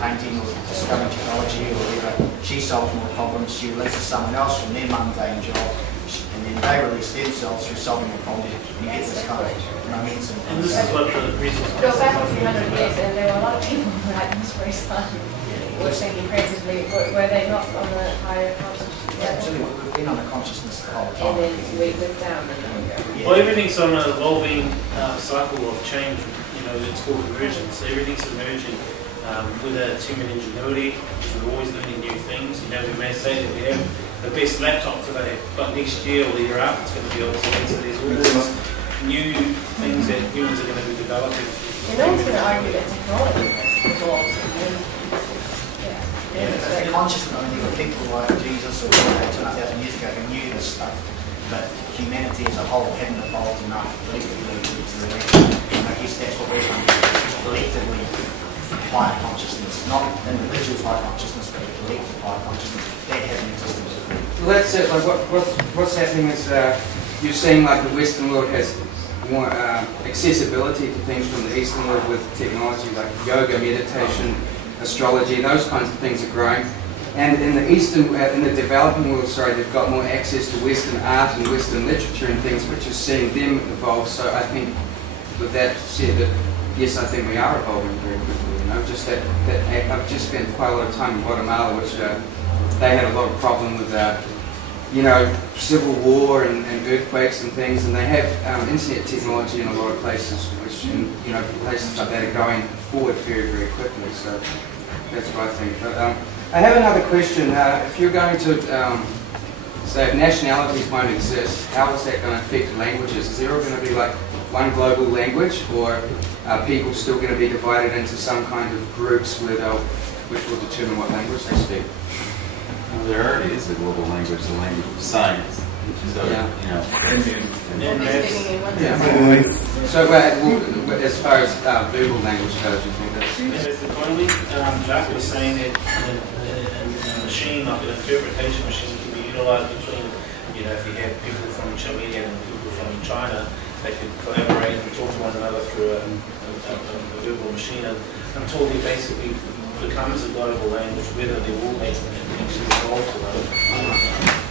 painting or discovering technology or whatever, she solves more problems, she releases someone else from their mundane job, and then they release themselves through solving more problems, and you get this kind of momentum. And this is what the reasons. Go back a few hundred years, and there were a lot of people who had this very fun. Were thinking creatively, were they not on the higher consciousness? Yeah, absolutely. We've been on the consciousness the whole time. And then we went down and then we go. Yeah. Well, everything's on an evolving cycle of change. You know, it's called emergence. Everything's emerging. Whether it's human ingenuity, because we're always learning new things. You know, we may say that we have the best laptop today, but next year or the year after it's going to be obsolete. So there's all these new things that humans are going to be developing. No one's going to argue that technology has evolved. Yeah, consciousness. I mean, there were people like Jesus or 2,500 years ago who knew this stuff, but humanity as a whole hadn't evolved enough collectively to relate. And I guess that's what we're trying to do, collectively higher consciousness, not individuals higher consciousness, but a collective higher consciousness that hasn't existed before. Well, that's it. Like what's happening is you're seeing like the Western world has more accessibility to things from the Eastern world with technology like yoga, meditation, astrology, those kinds of things are growing. And in the in the developing world, they've got more access to Western art and Western literature and things, which is seeing them evolve. So I think, with that said, that yes, I think we are evolving very quickly. You know, just that I've just spent quite a lot of time in Guatemala, which they had a lot of problem with, you know, civil war and earthquakes and things, and they have internet technology in a lot of places, which you know, places like that are going forward very, very quickly. So that's what I think. But I have another question. If you're going to say if nationalities won't exist, how is that going to affect languages? Is there all going to be like one global language, or are people still going to be divided into some kind of groups which will determine what language they speak? Well, there already is a global language, the language of science. So, you know, So, as far as verbal language goes, you think that's... As the economy, Jack was saying that a machine, like an interpretation machine, can be utilised between, you know, if you have people from Chile and people from China, they could collaborate and talk to one another through a verbal machine until they basically becomes a global language, whether they will make it actually evolve to that.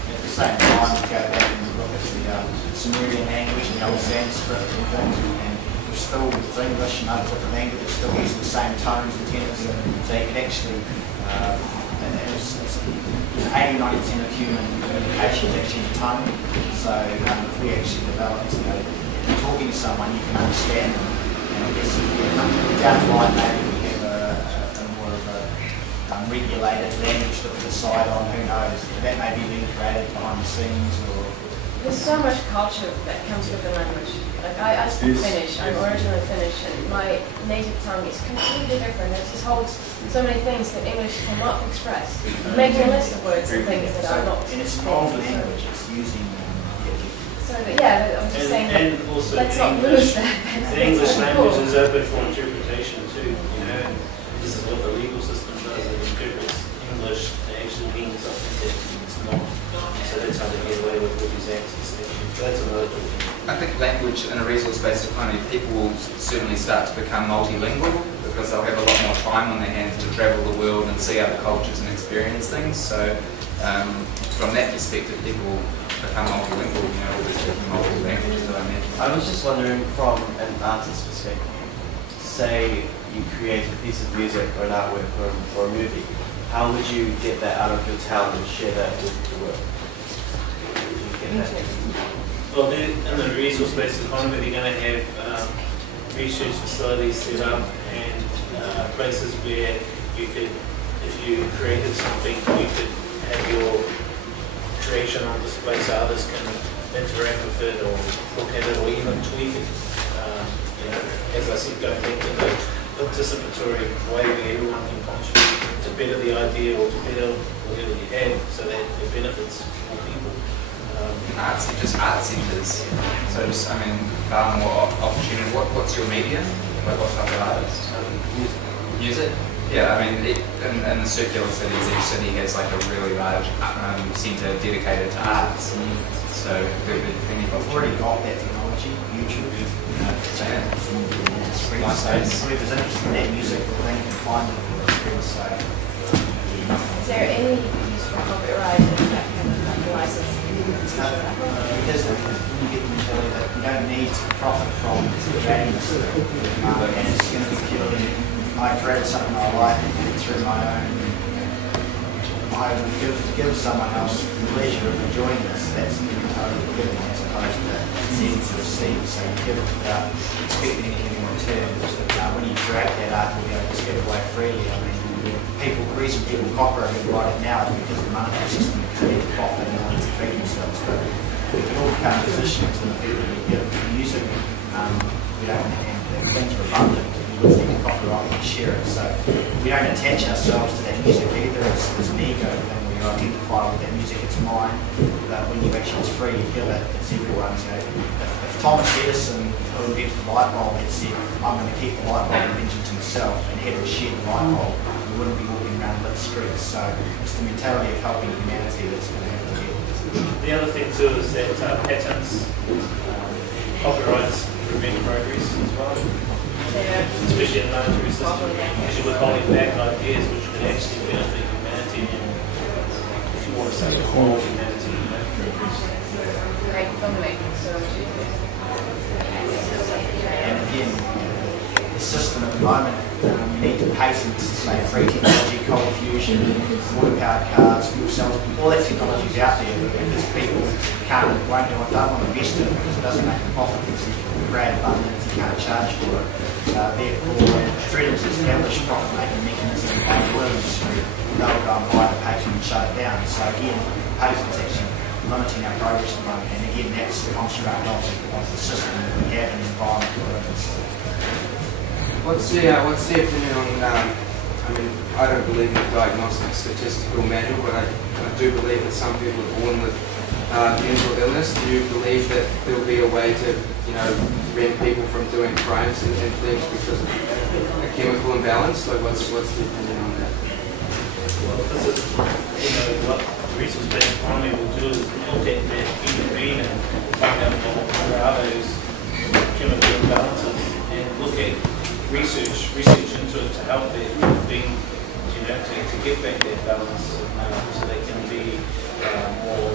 At the same time, you go back and look at the Sumerian language and the old Sanskrit and things, and we're still with English and other different languages, still using the same tones and tenors, so you could actually, 80-90% of human communication is actually in tone, so if we actually developed, you know, talking to someone, you can understand them, and I guess if you're down the line, maybe we have a more of a regulated language that we decide on, who knows, that may be being created behind the scenes, or... There's so much culture that comes with the language. Like I speak Finnish, I'm originally Finnish, and my native tongue is completely different. It just holds so many things that English cannot express. Making a list of words and things that are not... And it's an old language, it's using... So, yeah, I'm just saying that also let's not lose that. The English language is open for interpretation too, you know, and this is what the legal system does, it interprets English to actually mean something that it's not. So that's how they get away with all these acts and stuff. That's another thing. I think language in a resource-based economy, people will certainly start to become multilingual because they'll have a lot more time on their hands to travel the world and see other cultures and experience things. So from that perspective, people will become multilingual, you know, all these different multiple languages that I mentioned. I was just wondering from an artist's perspective, say you create a piece of music or an artwork or a movie, how would you get that out of your talent and share that with the world? Well, in the resource-based economy, they're going to have research facilities set up and places where you could, if you created something, you could have your creation on display so others can interact with it or look at it or even tweak it. You know, as I said, going back to the participatory way where everyone can contribute to better the idea or to better whatever you have so that it benefits more people. Just art centres. So just, I mean, far more opportunity. What's your medium? Like what type of artist? Music? Yeah, I mean, in the circular cities, each city has like a really large centre dedicated to arts. So we've already got that technology, YouTube, the screen. So whoever's interested in that music, then you can find it on the screen. So, is there any use for copyright and that kind of like licensing? Because when you get the utility that you don't need to profit from creating this, and it's going to be purely, I created something I like and through my own, I would give someone else the pleasure of enjoying this. That's totally giving as opposed to needing to receive. So you give it without expecting anything in return. When you create that art, you'll be able to just give it away freely. I mean, the reason people copyright it right now is because the monetary system is creating profit and wanting to feed themselves. But we can all become musicians and the people we give music, we don't, and things are abundant. We can copyright and share it. So we don't attach ourselves to that music either. It's an ego thing. We identify with that music, it's mine. But when you actually, it's free, you give it, it's everyone's. You know, if Thomas Edison, who invented the light bulb, had said, I'm going to keep the light bulb invention to myself and hadn't shared the light bulb, we wouldn't be walking around lit streets. So it's the mentality of helping humanity that's going to have to get. The other thing too is that patents, copyrights prevent progress as well. Especially in the monetary system, because you're withholding back ideas which could actually benefit humanity and, if you want to say, whole humanity. Right from the making, so and again, the system at the moment, you need to patent, say, free technology, cold fusion, water-powered cars, fuel cells, all that technology is out there, but because people don't want to invest in it because it doesn't make a profit, it's great abundance, you can't charge for it. Therefore, threatens to establish profit-making mechanism in the oil industry, they'll go and buy the patent and shut it down. So again, patents actually limiting our progress at the moment, and again, that's the construct of the system that we have in the environment we're in. What's the opinion on, I mean, I don't believe in a diagnostic statistical manual, but I do believe that some people are born with mental illness. Do you believe that there will be a way to, prevent people from doing crimes and things because of a chemical imbalance? Like, what's the opinion on that? Well, this is, what the resource-based economy will do is look at that human being and find out what are those chemical imbalances and look at research into it to help that human being, to get back that balance so they can be more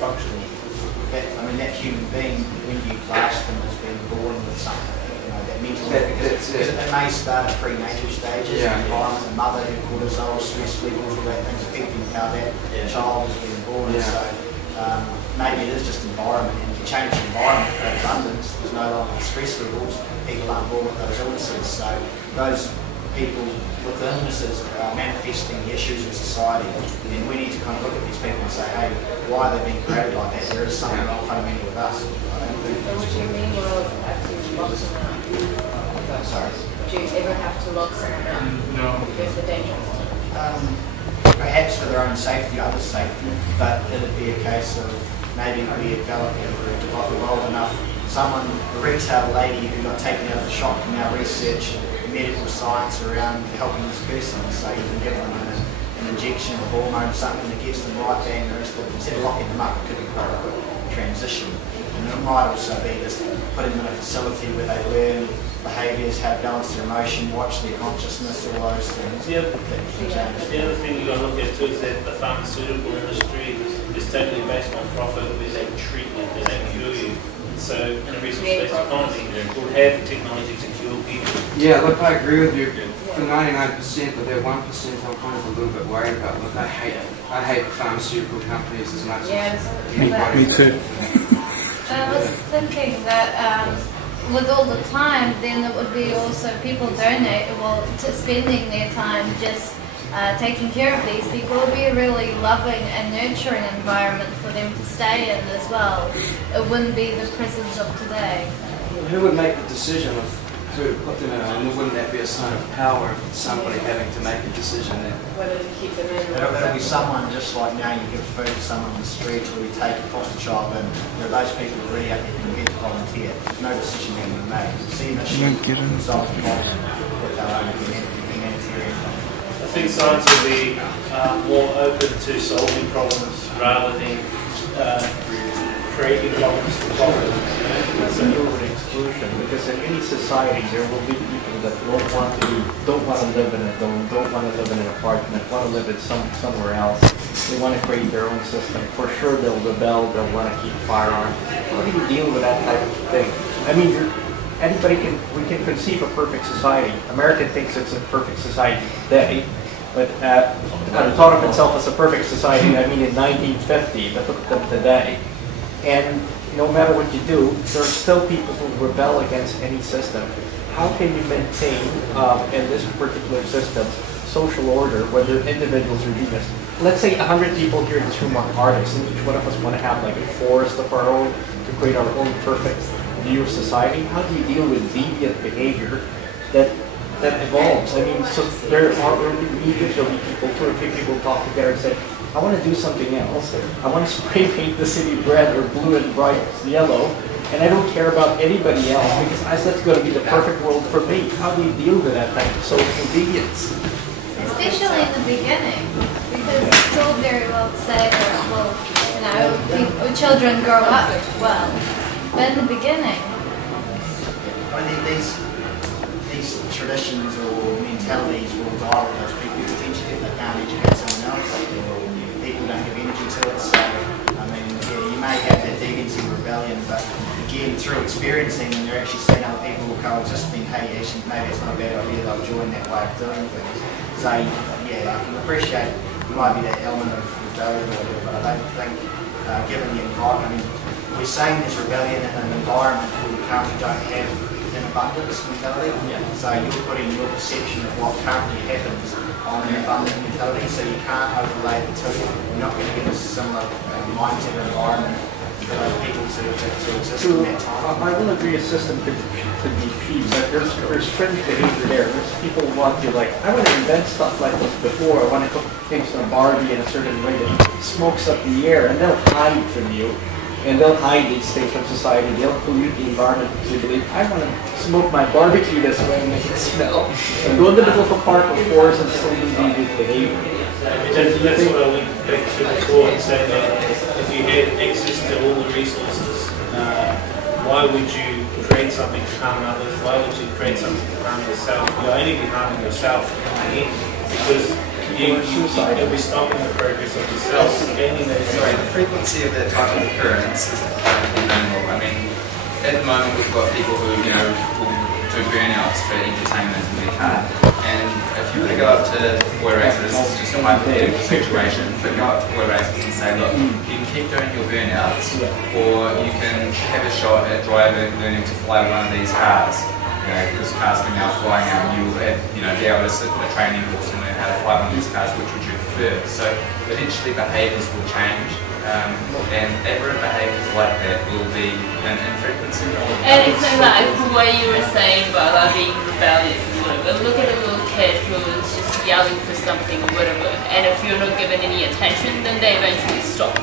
functional. That human being, when you class them as being born with something, that mental because it may start at prenatal stages, the environment, the mother, who cortisol, stress levels, all that things affecting how that child is being born. So maybe it is just environment, and if you change the environment for abundance, there's no longer stress levels, people aren't born with those illnesses. So those people with illnesses are manifesting the issues in society, and we need to kind of look at these people and say, hey, why are they being created like that? There is something wrong fundamentally with us. So would you mean we'll have to lock someone out? Sorry? Would you ever have to lock someone out? No. Because they're dangerous? Perhaps for their own safety, others' safety, but it would be a case of maybe we develop the world enough. Someone, a retail lady who got taken out of the shop can now research medical science around helping this person. So you can give them an injection of hormone, something that gets them right bang instead of locking them up. It could be quite a quick transition. And it might also be just putting them in a facility where they learn behaviours, how to balance their emotion, watch their consciousness, all those things. The other thing you've got to look at too is that the pharmaceutical industry is totally based on profit, where they treat you, they don't cure you. So in a resource-based economy, we'll have technology to cure people. Yeah, look, I agree with you for 99%, but that 1% I'm kind of a little bit worried about. Look, I hate pharmaceutical companies as much as anybody. Me too. I was thinking that with all the time, then it would be also people spending their time just taking care of these people. It would be a really loving and nurturing environment for them to stay in as well. It wouldn't be the prisons of today. Who would make the decision of who to put them in? And wouldn't that be a sign of power of somebody having to make a decision then? Whether to keep them in. It'll be someone just like now you give food to someone on the street or you take a foster child in. Those people are really out there prepared to volunteer. There's no decision being made. See that shit result in with their own humanitarian. I think science will be more open to solving problems rather than creating problems for profit. So exclusion, because in any society there will be people that don't want to live in a dome, don't want to live in an apartment, want to live in somewhere else. They want to create their own system. For sure they'll rebel, they'll want to keep firearms. How do you deal with that type of thing? I mean, we can conceive a perfect society. America thinks it's a perfect society today, but thought of itself as a perfect society, I mean in 1950, but look at today. And no matter what you do, there are still people who rebel against any system. How can you maintain, in this particular system, social order, whether individuals or units? Let's say 100 people here in this room are artists, and each one of us want to have like a forest of our own to create our own perfect view of society. How do you deal with deviant behavior that evolves? I mean, so there will be people, 2 or 3 people talk together and say, I want to do something else. I want to spray paint the city red or blue and bright yellow, and I don't care about anybody else because that's going to be the perfect world for me. How do you deal with that type of social deviance? Especially in the beginning, because it's all very well to say that, well, you know, children grow up well, but in the beginning. I think these traditions or mentalities will die with those people potentially if they can't educate someone else. People don't give energy to it, so I mean, yeah, you may have that deviance and rebellion, but again, through experiencing and you're actually seeing other people coexist, think, hey, actually, maybe it's not a bad idea, they'll join that way of doing things. So, yeah, I can appreciate there might be that element of rebellion or whatever, but I don't think, given the environment, I mean, we're saying there's rebellion in an environment where we currently don't have an abundance mentality. Yeah. So you're putting your perception of what currently happens on an abundant mentality, so you can't overlay the two. You're not going to get a similar mindset or environment for those people to exist in that time. I will agree a system could be achieved, but there's fringe behavior there. There's people who want to, like, I want to invent stuff like this before. I want to cook things in a Barbie in a certain way that smokes up the air, and they'll hide from you. And they'll hide these things from society. They'll pollute the environment because they believe, I want to smoke my barbecue this way and make it smell. And go in the middle of a park or forest and still do deviant behavior. That's what I went back to before and said that if you had access to all the resources, why would you create something to harm others? Why would you create something to harm yourself? You'll only be harming yourself in the end because you'll be stopping the progress of yourself. Sorry, the frequency of that type of occurrence is minimal. I mean, at the moment we've got people who, you know, will do burnouts for entertainment in their car. And if you were to go up to Whereas, this is just a hypothetical situation, but go up to Whereas and say, look, you can keep doing your burnouts, or you can have a shot at learning to fly one of these cars. You know, because cars are now flying out, and you will be able to sit in a training course and learn how to fly one of these cars. Which would you prefer? So eventually behaviours will change, and aberrant behaviours like that will be an frequency. And it's like what you were saying about being rebellious and whatever. Look at a little kid who is just yelling for something or whatever, and if you're not giving any attention, then they eventually stop.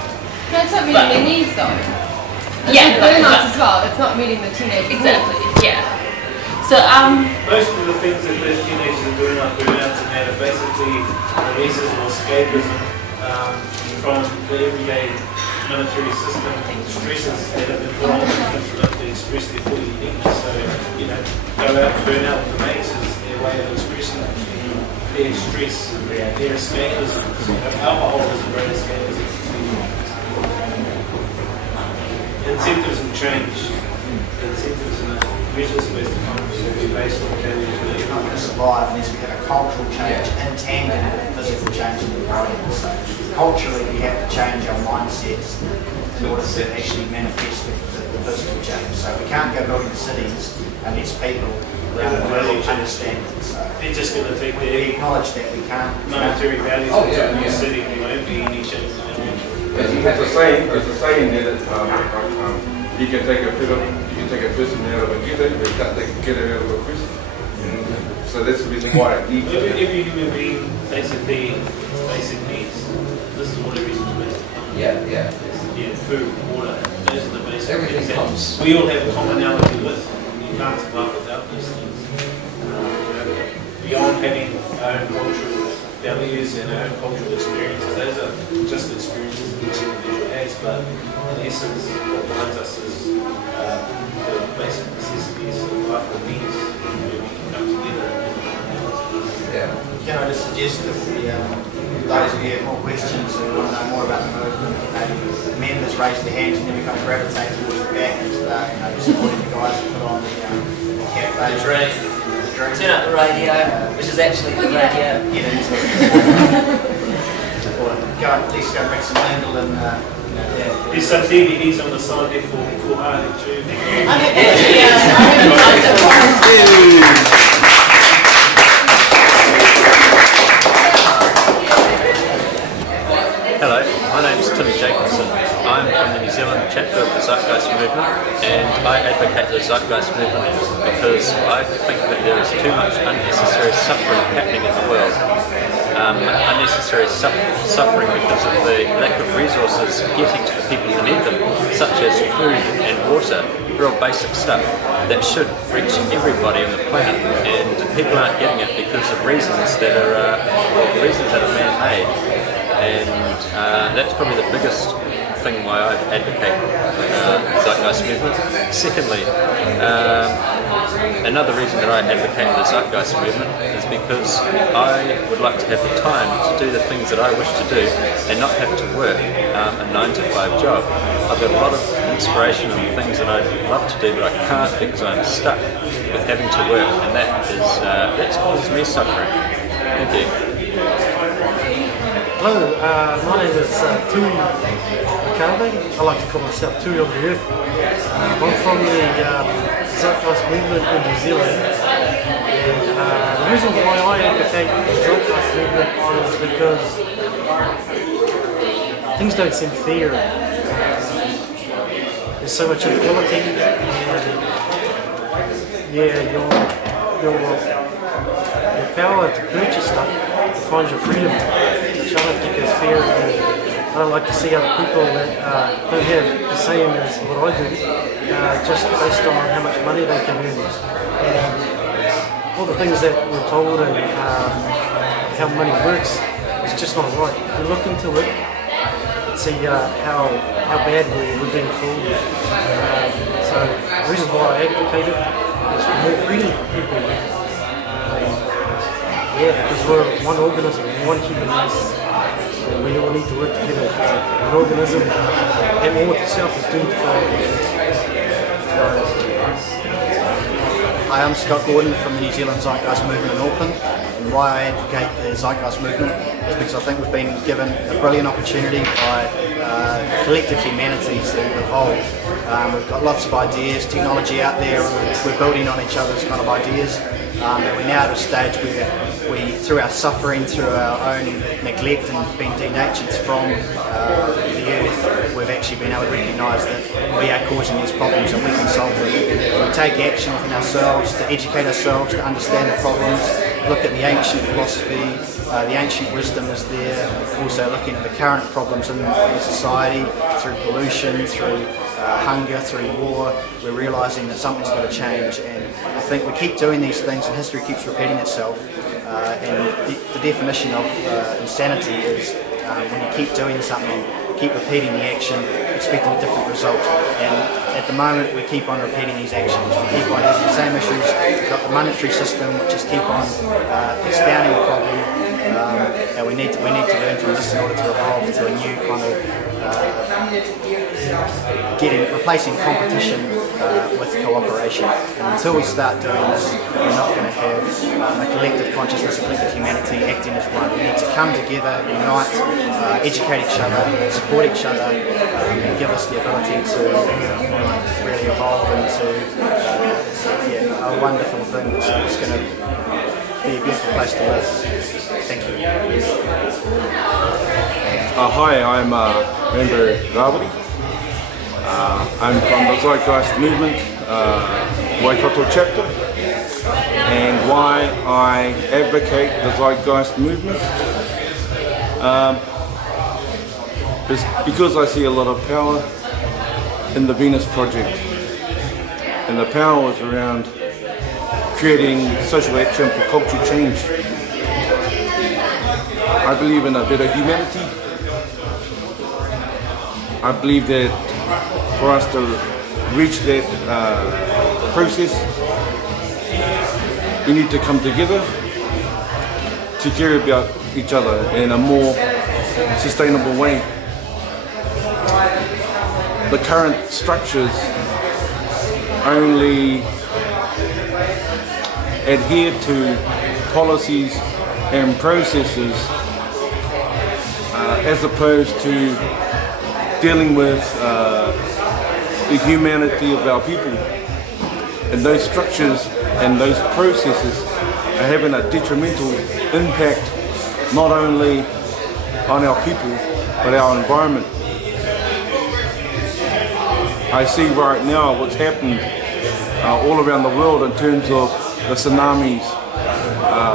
No, it's not meeting their needs though. Yeah, burnouts as well. It's not meeting the teenage exactly. needs. Yeah. So most of the things that those teenagers are doing, like burnouts and that, are basically releases or escapism from the everyday military system stresses that have been put on them for them to express their full uniqueness. So, you know, go out and burn out with the mates is their way of expressing their stress, their escapism. So, alcohol is a great escapism. Incentives will change. Incentives in a resource-based economy will be based on values. We're not going to survive unless we have a cultural change in tandem with physical change in the environment. So culturally, we have to change our mindsets in order to actually manifest the physical change. So we can't go building cities unless people really understand it. So they're just going to take we acknowledge that we can't. Monetary values into the city. We won't be any change. It's a saying that you can take a person out of a ghetto, but you can't take a ghetto out of a prison. So that's the reason why it needs every human being basically basic needs. This is what a resource-based economy. Yeah. Yeah, food, water, those are the basic Everything things comes. that we all have a commonality with. You can't survive without those things. Beyond having our own cultural values and our cultural experiences. Those are just experiences that each individual has, but in essence, what binds us is the basic necessities of life and needs where we can come together. Can I just suggest that we, those of you who have more questions who want to know more about the movement, maybe members raise their hands and then we kind of gravitate towards the back and start supporting the guys who put on the cafe. The drink. Turn up the radio, which is actually the radio. Get into it. Let's go make some angle and There's some DVDs on the side there for Art too. Hello, my name's Tim Jacobson. I'm from the New Zealand chapter of the Zeitgeist Movement, and I advocate the Zeitgeist Movement because I think that there is too much unnecessary suffering happening in the world. Unnecessary suffering because of the lack of resources getting to the people who need them, such as food and water, real basic stuff that should reach everybody on the planet, and people aren't getting it because of reasons that are man-made. And that's probably the biggest thing why I advocate the Zeitgeist Movement. Secondly, another reason that I advocate the Zeitgeist Movement is because I would like to have the time to do the things that I wish to do and not have to work a 9-to-5 job. I've got a lot of inspiration and things that I'd love to do, but I can't because I'm stuck with having to work, and that's caused me suffering. Thank you. Hello, my name is Tui Makabe. I like to call myself Tui of the Earth. I'm from the Zeitgeist Movement in New Zealand. And the reason why I advocate the Zeitgeist Movement is because things don't seem fair. There's so much inequality, and your power to purchase stuff defines your freedom, which I don't think is fair. And I don't like to see other people that don't have the same as what I do, just based on how much money they can earn. And all the things that we're told and how money works is just not right. If you look into it and see how bad we're being fooled. So the reason why I advocate it is for more freedom for people. Because we're one organism, one human race, and we all need to work together. An organism, and all with itself is doomed to fail. Hi, I'm Scott Gordon from the New Zealand Zeitgeist Movement in Auckland, and why I advocate the Zeitgeist Movement is because I think we've been given a brilliant opportunity by collective humanity to evolve. We've got lots of ideas, technology out there, we're building on each other's kind of ideas, but we're now at a stage where we, through our suffering, through our own neglect and being denatured from the earth, we've actually been able to recognise that we are causing these problems and we can solve them. If we take action within ourselves to educate ourselves, to understand the problems, look at the ancient philosophy, the ancient wisdom is there, also looking at the current problems in society, through pollution, through hunger, through war, we're realising that something's got to change, and I think we keep doing these things and history keeps repeating itself. And the definition of insanity is when you keep doing something, keep repeating the action, expecting a different result. And at the moment, we keep on repeating these actions. We keep on having the same issues. We've got the monetary system, which just keep on expounding the problem. And we need to learn from this in order to evolve to a new kind of replacing competition with cooperation. And until we start doing this, we're not going to have a collective consciousness, a collective humanity acting as one. We need to come together, unite, educate each other, support each other, and give us the ability to really evolve into a wonderful thing that's going to be a beautiful place to live. Thank you. Hi, I'm member Rawiri. I'm from the Zeitgeist Movement, Waikato chapter, and why I advocate the Zeitgeist Movement is because I see a lot of power in the Venus Project, and the power is around creating social action for cultural change. I believe in a better humanity. I believe that for us to reach that process, we need to come together to care about each other in a more sustainable way. The current structures only adhere to policies and processes as opposed to dealing with the humanity of our people. And those structures and those processes are having a detrimental impact not only on our people but our environment. I see right now what's happened all around the world in terms of the tsunamis,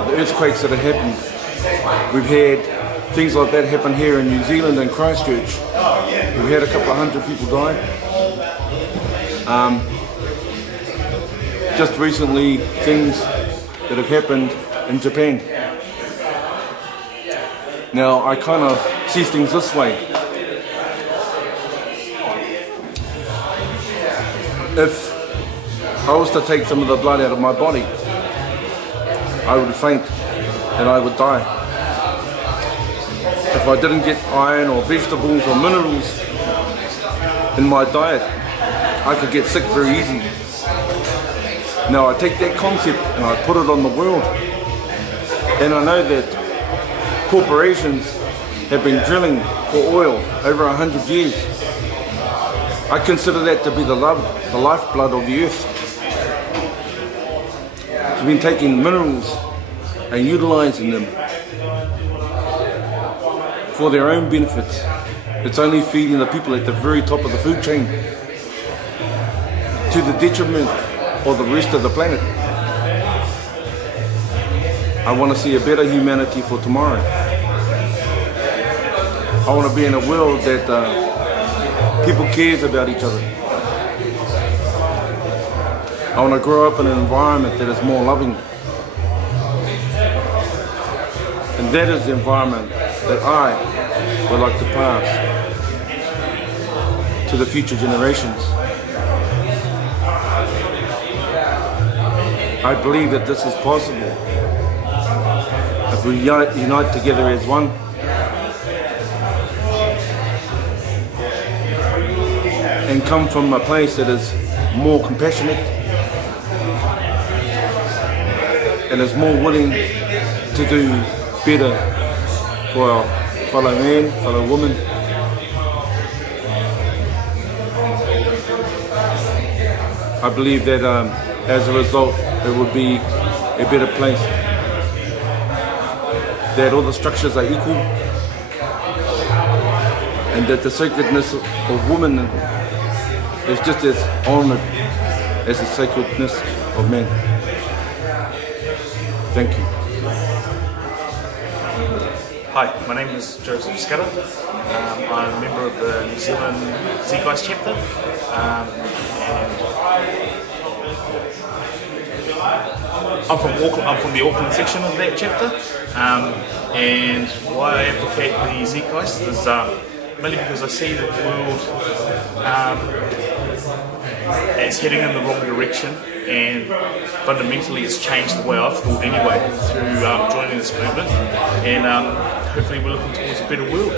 the earthquakes that have happened. We've had things like that happen here in New Zealand and Christchurch. We've had a couple of hundred people die. Just recently, things that have happened in Japan. Now, I kind of see things this way. If I was to take some of the blood out of my body, I would faint and I would die. If I didn't get iron or vegetables or minerals in my diet, I could get sick very easy. Now I take that concept and I put it on the world, and I know that corporations have been drilling for oil over 100 years. I consider that to be the lifeblood of the earth. They've been taking minerals and utilizing them for their own benefits. It's only feeding the people at the very top of the food chain to the detriment of the rest of the planet. I want to see a better humanity for tomorrow. I want to be in a world that people cares about each other. I want to grow up in an environment that is more loving. And that is the environment that I would like to pass to the future generations. I believe that this is possible if we unite together as one. And come from a place that is more compassionate and is more willing to do better for our fellow man, fellow woman. I believe that as a result it would be a better place. That all the structures are equal and that the sacredness of woman is just as honored as the sacredness of man. Thank you. Hi, my name is Joseph Scudder. I'm a member of the New Zealand Zeitgeist chapter, and I'm from Auckland. I'm from the Auckland section of that chapter, and why I advocate the Zeitgeist is mainly because I see the world it's heading in the wrong direction, and fundamentally it's changed the way I've thought anyway through joining this movement, and hopefully we're looking towards a better world.